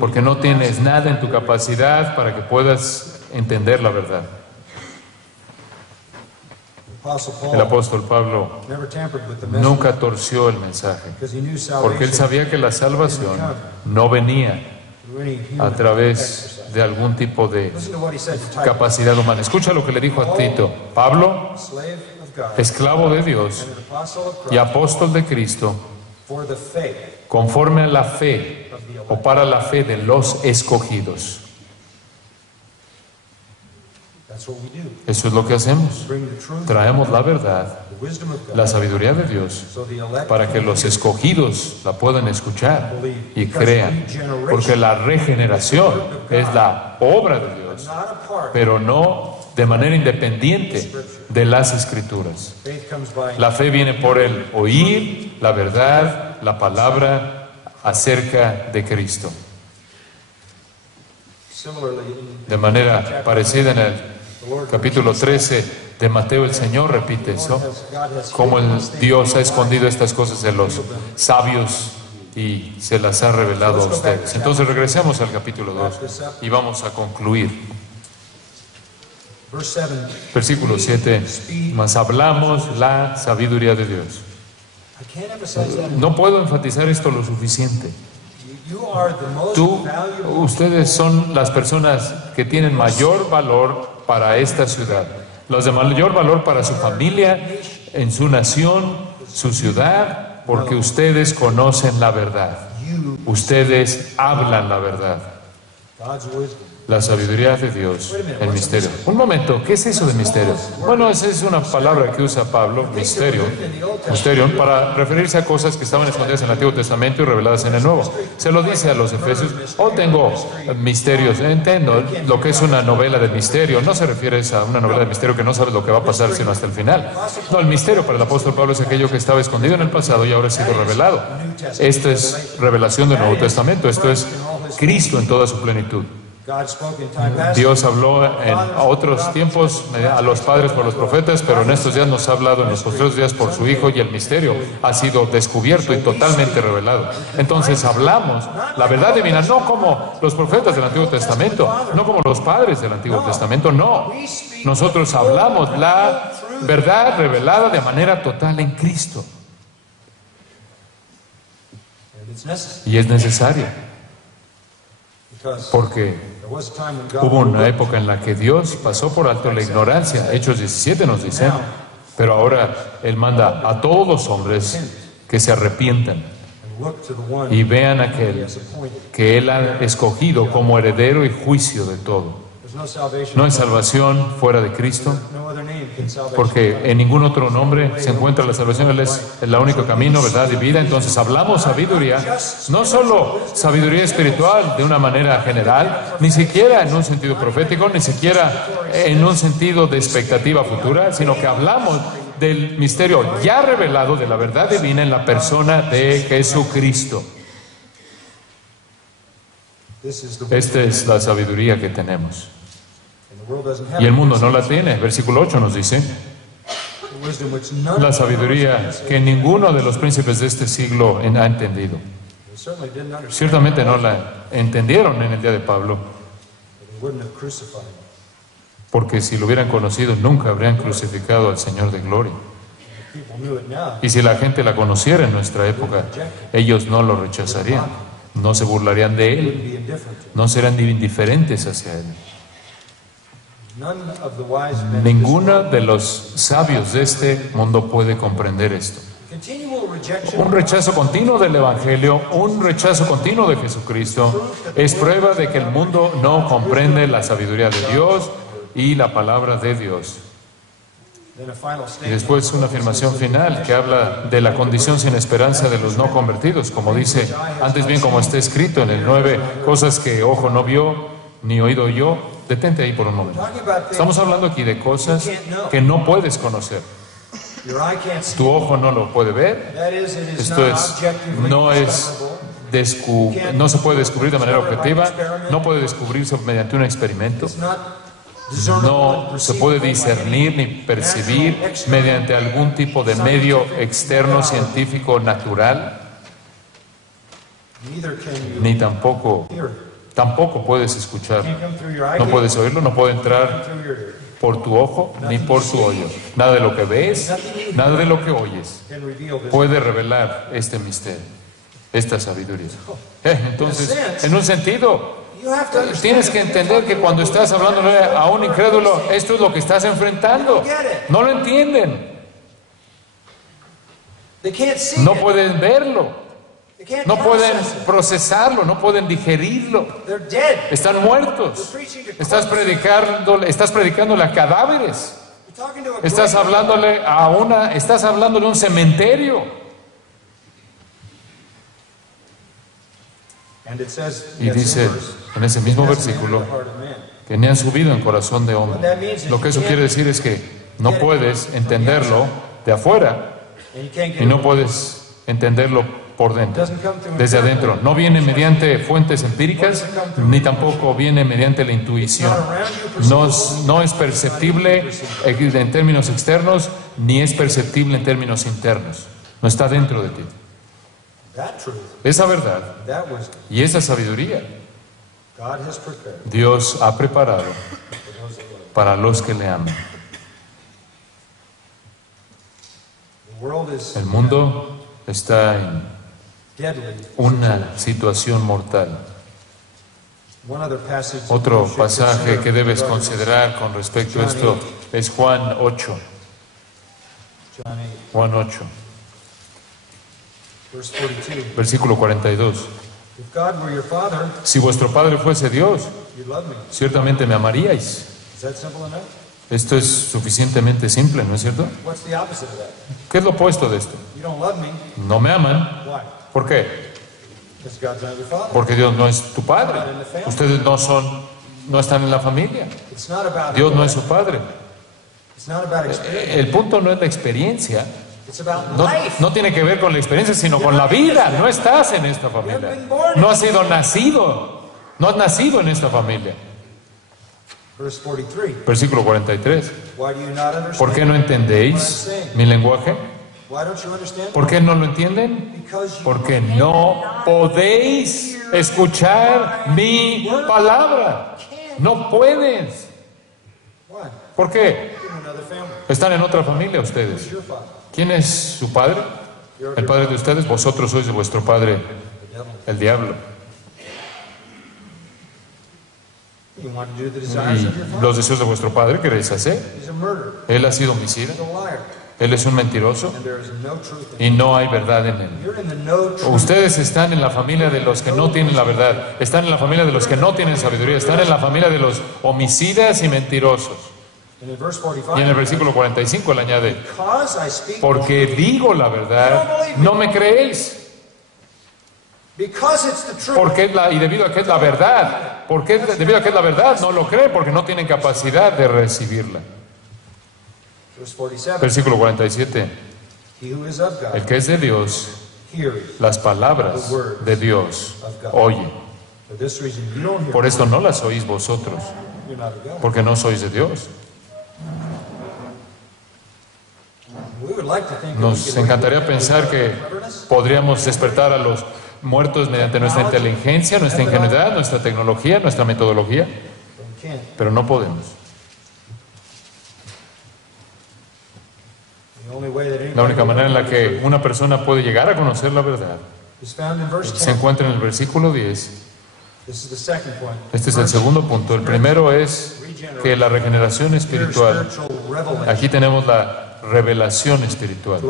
Porque no tienes nada en tu capacidad para que puedas entender la verdad. El apóstol Pablo nunca torció el mensaje, porque él sabía que la salvación no venía a través de algún tipo de capacidad humana. Escucha lo que le dijo a Tito: Pablo, esclavo de Dios y apóstol de Cristo, conforme a la fe o para la fe de los escogidos. Eso es lo que hacemos. Traemos la verdad, la sabiduría de Dios, para que los escogidos la puedan escuchar y crean. Porque la regeneración es la obra de Dios, pero no de manera independiente de las Escrituras. La fe viene por el oír la verdad, la palabra acerca de Cristo. De manera parecida, en el Capítulo 13 de Mateo, el Señor repite eso, como Dios ha escondido estas cosas de los sabios y se las ha revelado a ustedes. Entonces regresemos al capítulo 2 y vamos a concluir. Versículo 7, mas hablamos la sabiduría de Dios. No puedo enfatizar esto lo suficiente. Ustedes son las personas que tienen mayor valor para esta ciudad, los de mayor valor para su familia, en su nación, su ciudad, porque ustedes conocen la verdad. Ustedes hablan la verdad. La sabiduría de Dios, el misterio. Un momento, ¿qué es eso de misterio? Bueno, esa es una palabra que usa Pablo, misterio, para referirse a cosas que estaban escondidas en el Antiguo Testamento y reveladas en el Nuevo. Se lo dice a los Efesios, tengo misterios. Entiendo lo que es una novela de misterio. No se refiere a una novela de misterio que no sabes lo que va a pasar sino hasta el final. No, el misterio para el apóstol Pablo es aquello que estaba escondido en el pasado y ahora ha sido revelado. Esto es revelación del Nuevo Testamento. Esto es Cristo en toda su plenitud. Dios habló en otros tiempos a los padres por los profetas, pero en estos días nos ha hablado en los postreros días por su Hijo, y el misterio ha sido descubierto y totalmente revelado. Entonces hablamos la verdad divina, no como los profetas del Antiguo Testamento, no como los padres del Antiguo Testamento, no. Nosotros hablamos la verdad revelada de manera total en Cristo. Y es necesaria, porque hubo una época en la que Dios pasó por alto la ignorancia. Hechos 17 nos dice, pero ahora Él manda a todos los hombres que se arrepientan y vean a aquel que Él ha escogido como heredero y juicio de todo. No hay salvación fuera de Cristo, porque en ningún otro nombre se encuentra la salvación. Él es el único camino, verdad y vida. Entonces hablamos sabiduría, no solo sabiduría espiritual de una manera general, ni siquiera en un sentido profético, ni siquiera en un sentido de expectativa futura, sino que hablamos del misterio ya revelado de la verdad divina en la persona de Jesucristo. Esta es la sabiduría que tenemos. Y el mundo no la tiene. Versículo 8 nos dice, la sabiduría que ninguno de los príncipes de este siglo ha entendido. Ciertamente no la entendieron en el día de Pablo, porque si lo hubieran conocido nunca habrían crucificado al Señor de gloria. Y si la gente la conociera en nuestra época, ellos no lo rechazarían, no se burlarían de Él, no serán indiferentes hacia Él. Ninguno de los sabios de este mundo puede comprender esto. Un rechazo continuo del Evangelio, un rechazo continuo de Jesucristo, es prueba de que el mundo no comprende la sabiduría de Dios y la palabra de Dios. Y después una afirmación final que habla de la condición sin esperanza de los no convertidos, como dice, antes bien como está escrito en el 9, cosas que ojo no vio, ni oído oyó. Detente ahí por un momento. Estamos hablando aquí de cosas que no puedes conocer. Tu ojo no lo puede ver. Esto es, no se puede descubrir de manera objetiva, no puede descubrirse mediante un experimento, no se puede discernir ni percibir mediante algún tipo de medio externo, científico, natural, ni tampoco puedes escuchar, no puedes oírlo, no puede entrar por tu ojo ni por tu oído. Nada de lo que ves, nada de lo que oyes puede revelar este misterio, esta sabiduría. Entonces, en un sentido, tienes que entender que cuando estás hablándole a un incrédulo, esto es lo que estás enfrentando. No lo entienden, no pueden verlo, no pueden procesarlo, no pueden digerirlo. Están muertos. Estás predicándole a cadáveres. Estás hablándole a un cementerio. Y dice en ese mismo versículo que ni han subido en corazón de hombre. Lo que eso quiere decir es que no puedes entenderlo de afuera y no puedes entenderlo por dentro, desde adentro. No viene mediante fuentes empíricas, ni tampoco viene mediante la intuición. No es perceptible en términos externos, ni es perceptible en términos internos. No está dentro de ti. Esa verdad y esa sabiduría Dios ha preparado para los que le aman. El mundo está en una situación mortal. Otro pasaje que debes considerar con respecto a esto es Juan 8. Juan 8, versículo 42. Si vuestro Padre fuese Dios, ciertamente me amaríais. Esto es suficientemente simple, ¿no es cierto? ¿Qué es lo opuesto de esto? No me aman. ¿Por qué? Porque Dios no es tu Padre. Ustedes no están en la familia. Dios no es su Padre. El punto no es la experiencia. No tiene que ver con la experiencia, sino con la vida. No estás en esta familia. No has sido nacido. No has nacido en esta familia. Versículo 43. ¿Por qué no entendéis mi lenguaje? ¿Por qué no lo entienden? Porque no podéis escuchar mi palabra. No puedes. ¿Por qué? Están en otra familia ustedes. ¿Quién es su padre? El padre de ustedes. Vosotros sois de vuestro padre, el diablo. Y los deseos de vuestro padre queréis hacer. Él ha sido homicida. Él es un mentiroso. Y no hay verdad en él. Ustedes están en la familia de los que no tienen la verdad. Están en la familia de los que no tienen sabiduría. Están en la familia de los homicidas y mentirosos. Y en el versículo 45 él añade: porque digo la verdad, no me creéis. Y debido a que es la verdad, debido a que es la verdad, no lo creen, porque no tienen capacidad de recibirla. Versículo 47. El que es de Dios, las palabras de Dios oye. Por esto no las oís vosotros, porque no sois de Dios. Nos encantaría pensar que podríamos despertar a los muertos mediante nuestra inteligencia, nuestra ingenuidad, nuestra tecnología, nuestra metodología, pero no podemos. La única manera en la que una persona puede llegar a conocer la verdad se encuentra en el versículo 10. Este es el segundo punto. El primero es que la regeneración espiritual, aquí tenemos la revelación espiritual,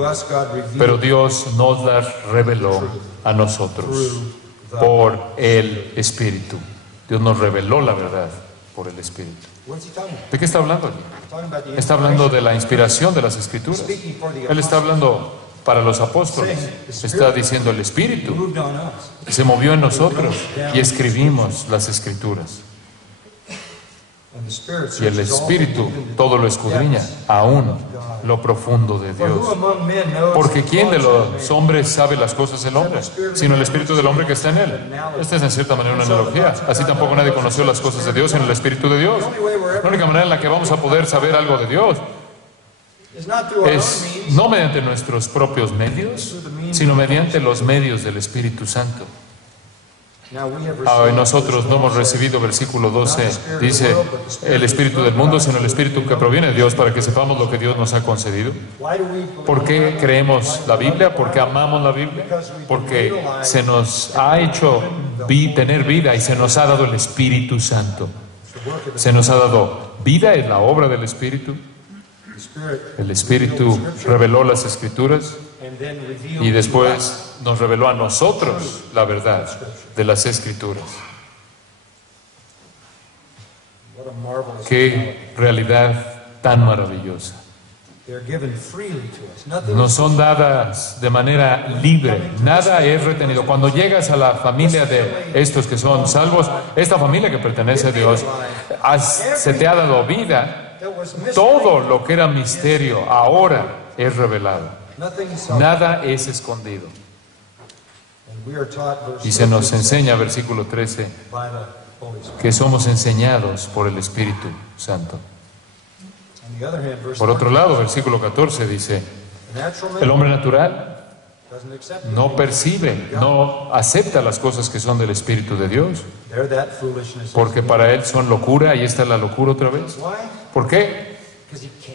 pero Dios nos la reveló a nosotros por el Espíritu. Dios nos reveló la verdad por el Espíritu. ¿De qué está hablando aquí? Está hablando de la inspiración de las Escrituras. Él está hablando para los apóstoles. Está diciendo: el Espíritu se movió en nosotros y escribimos las Escrituras. Y el Espíritu todo lo escudriña, aún lo profundo de Dios. Porque ¿quién de los hombres sabe las cosas del hombre? Sino el Espíritu del hombre que está en él. Esta es en cierta manera una analogía. Así tampoco nadie conoció las cosas de Dios sino el Espíritu de Dios. La única manera en la que vamos a poder saber algo de Dios es no mediante nuestros propios medios, sino mediante los medios del Espíritu Santo. Nosotros no hemos recibido, versículo 12, dice, el Espíritu del mundo, sino el Espíritu que proviene de Dios, para que sepamos lo que Dios nos ha concedido. ¿Por qué creemos la Biblia? ¿Por qué amamos la Biblia? Porque se nos ha hecho tener vida y se nos ha dado el Espíritu Santo. Se nos ha dado vida, es la obra del Espíritu. El Espíritu reveló las Escrituras y después nos reveló a nosotros la verdad de las Escrituras. Qué realidad tan maravillosa. Nos son dadas de manera libre, nada es retenido. Cuando llegas a la familia de estos que son salvos, esta familia que pertenece a Dios, se te ha dado vida. Todo lo que era misterio ahora es revelado. Nada es escondido. Y se nos enseña, versículo 13, que somos enseñados por el Espíritu Santo. Por otro lado, versículo 14 dice, el hombre natural no percibe, no acepta las cosas que son del Espíritu de Dios, porque para él son locura. Y esta es la locura otra vez. ¿Por qué?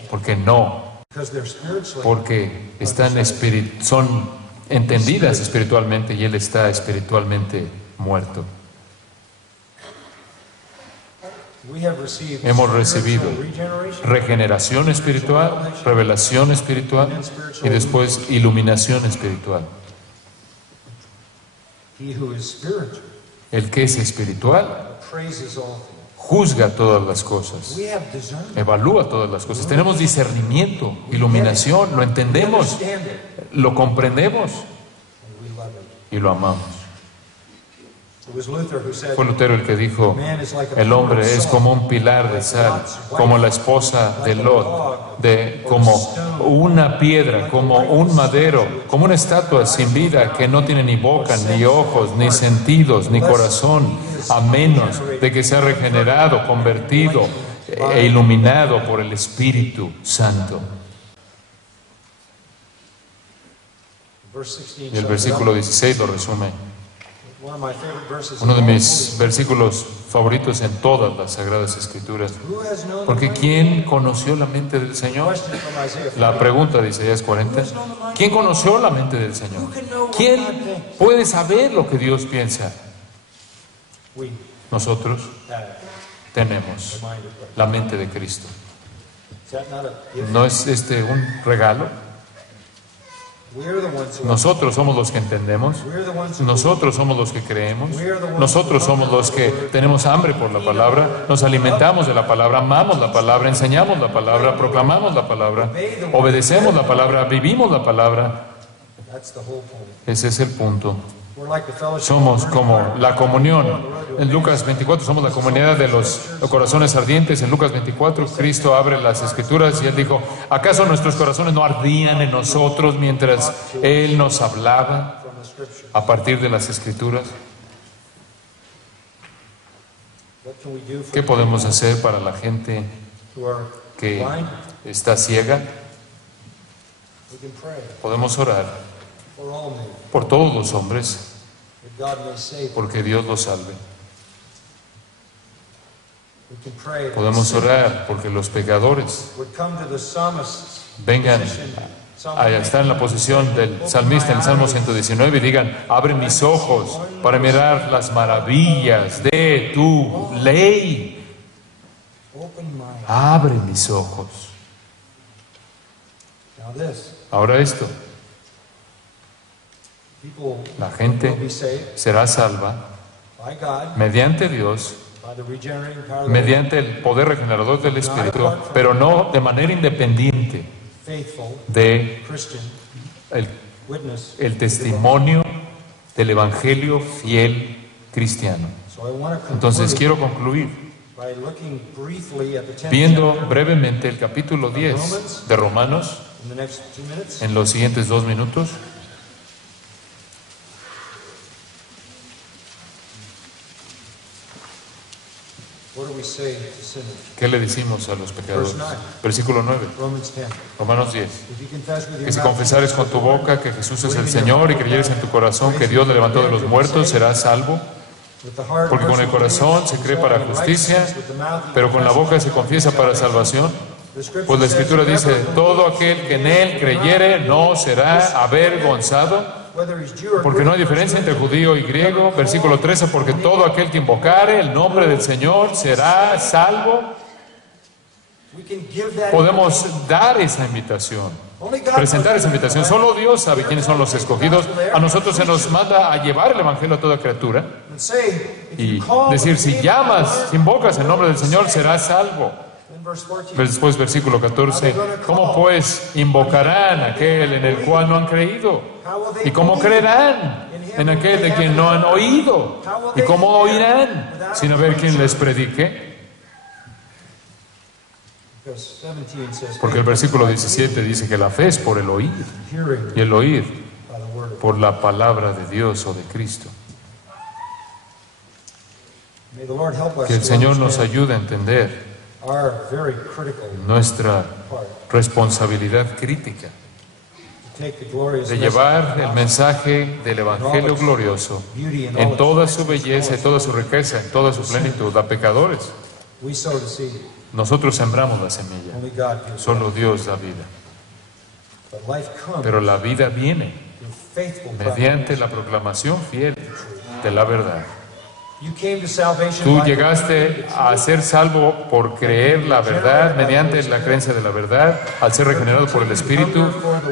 Porque no. Porque son entendidas espiritualmente y él está espiritualmente muerto. Hemos recibido regeneración espiritual, revelación espiritual y después iluminación espiritual. El que es espiritual juzga todas las cosas, evalúa todas las cosas. Tenemos discernimiento, iluminación, lo entendemos, lo comprendemos y lo amamos. Fue Lutero el que dijo, el hombre es como un pilar de sal, como la esposa de Lot, como una piedra, como un madero, como una estatua sin vida que no tiene ni boca, ni ojos, ni sentidos, ni corazón, a menos de que sea regenerado, convertido e iluminado por el Espíritu Santo. Y el versículo 16 lo resume. Uno de mis versículos favoritos en todas las Sagradas Escrituras. Porque ¿quién conoció la mente del Señor? La pregunta de Isaías 40. ¿Quién conoció la mente del Señor? ¿Quién puede saber lo que Dios piensa? Nosotros tenemos la mente de Cristo. ¿No es este un regalo? Nosotros somos los que entendemos, nosotros somos los que creemos, nosotros somos los que tenemos hambre por la palabra, nos alimentamos de la palabra, amamos la palabra, enseñamos la palabra, proclamamos la palabra, obedecemos la palabra, vivimos la palabra. Ese es el punto. Somos como la comunión. En Lucas 24 somos la comunidad de los corazones ardientes. En Lucas 24 Cristo abre las Escrituras y Él dijo, ¿acaso nuestros corazones no ardían en nosotros mientras Él nos hablaba a partir de las Escrituras? ¿Qué podemos hacer para la gente que está ciega? Podemos orar por todos los hombres, porque Dios los salve. Podemos orar porque los pecadores vengan a estar en la posición del salmista en el Salmo 119 y digan, abre mis ojos para mirar las maravillas de tu ley. Abre mis ojos. Ahora esto. La gente será salva mediante Dios, mediante el poder regenerador del Espíritu, pero no de manera independiente de el testimonio del Evangelio fiel cristiano. Entonces quiero concluir viendo brevemente el capítulo 10 de Romanos en los siguientes 2 minutos. ¿Qué le decimos a los pecadores? Versículo 9, Romanos 10. Que si confesares con tu boca que Jesús es el Señor y creyeres en tu corazón que Dios le levantó de los muertos, serás salvo. Porque con el corazón se cree para justicia, pero con la boca se confiesa para salvación. Pues la Escritura dice, todo aquel que en Él creyere no será avergonzado. Porque no hay diferencia entre judío y griego. Versículo 13, porque todo aquel que invocare el nombre del Señor será salvo. Podemos dar esa invitación, presentar esa invitación. Solo Dios sabe quiénes son los escogidos. A nosotros se nos manda a llevar el Evangelio a toda criatura y decir, si llamas, si invocas el nombre del Señor, serás salvo. Después, versículo 14, ¿cómo pues invocarán a aquel en el cual no han creído? ¿Y cómo creerán en aquel de quien no han oído? ¿Y cómo oirán sin haber quien les predique? Porque el versículo 17 dice que la fe es por el oír, y el oír por la palabra de Dios o de Cristo. Que el Señor nos ayude a entender nuestra responsabilidad crítica de llevar el mensaje del Evangelio glorioso en toda su belleza, en toda su riqueza, en toda su plenitud a pecadores. Nosotros sembramos la semilla, solo Dios da vida. Pero la vida viene mediante la proclamación fiel de la verdad. Tú llegaste a ser salvo por creer la verdad, mediante la creencia de la verdad, al ser regenerado por el Espíritu.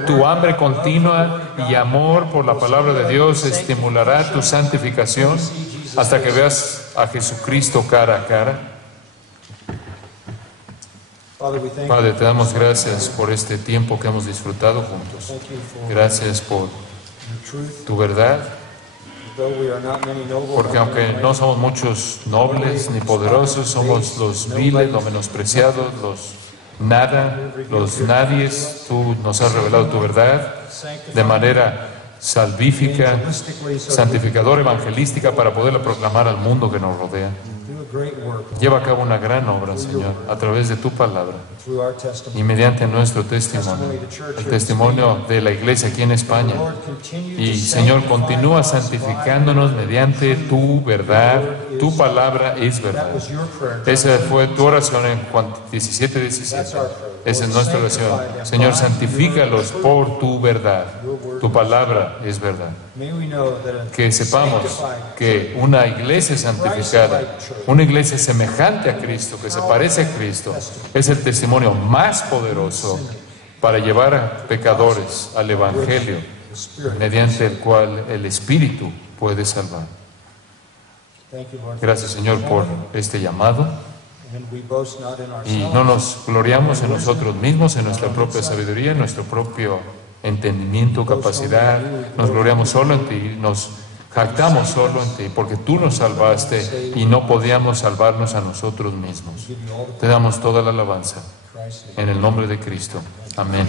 Tu hambre continua y amor por la palabra de Dios estimulará tu santificación hasta que veas a Jesucristo cara a cara. Padre, te damos gracias por este tiempo que hemos disfrutado juntos. Gracias por tu verdad. Porque aunque no somos muchos nobles ni poderosos, somos los viles, los menospreciados, los nada, los nadies. Tú nos has revelado tu verdad de manera salvífica, santificadora, evangelística, para poderla proclamar al mundo que nos rodea. Lleva a cabo una gran obra, Señor, a través de tu palabra y mediante nuestro testimonio, el testimonio de la iglesia aquí en España. Y, Señor, continúa santificándonos mediante tu verdad. Tu palabra es verdad. Esa fue tu oración en Juan 17:17. Esa es nuestra oración. Señor, santifícalos por tu verdad. Tu palabra es verdad. Que sepamos que una iglesia santificada, una iglesia semejante a Cristo, que se parece a Cristo, es el testimonio más poderoso para llevar a pecadores al Evangelio, mediante el cual el Espíritu puede salvar. Gracias, Señor, por este llamado. Y no nos gloriamos en nosotros mismos, en nuestra propia sabiduría, en nuestro propio entendimiento, capacidad. Nos gloriamos solo en ti, nos jactamos solo en ti, porque tú nos salvaste y no podíamos salvarnos a nosotros mismos. Te damos toda la alabanza en el nombre de Cristo. Amén.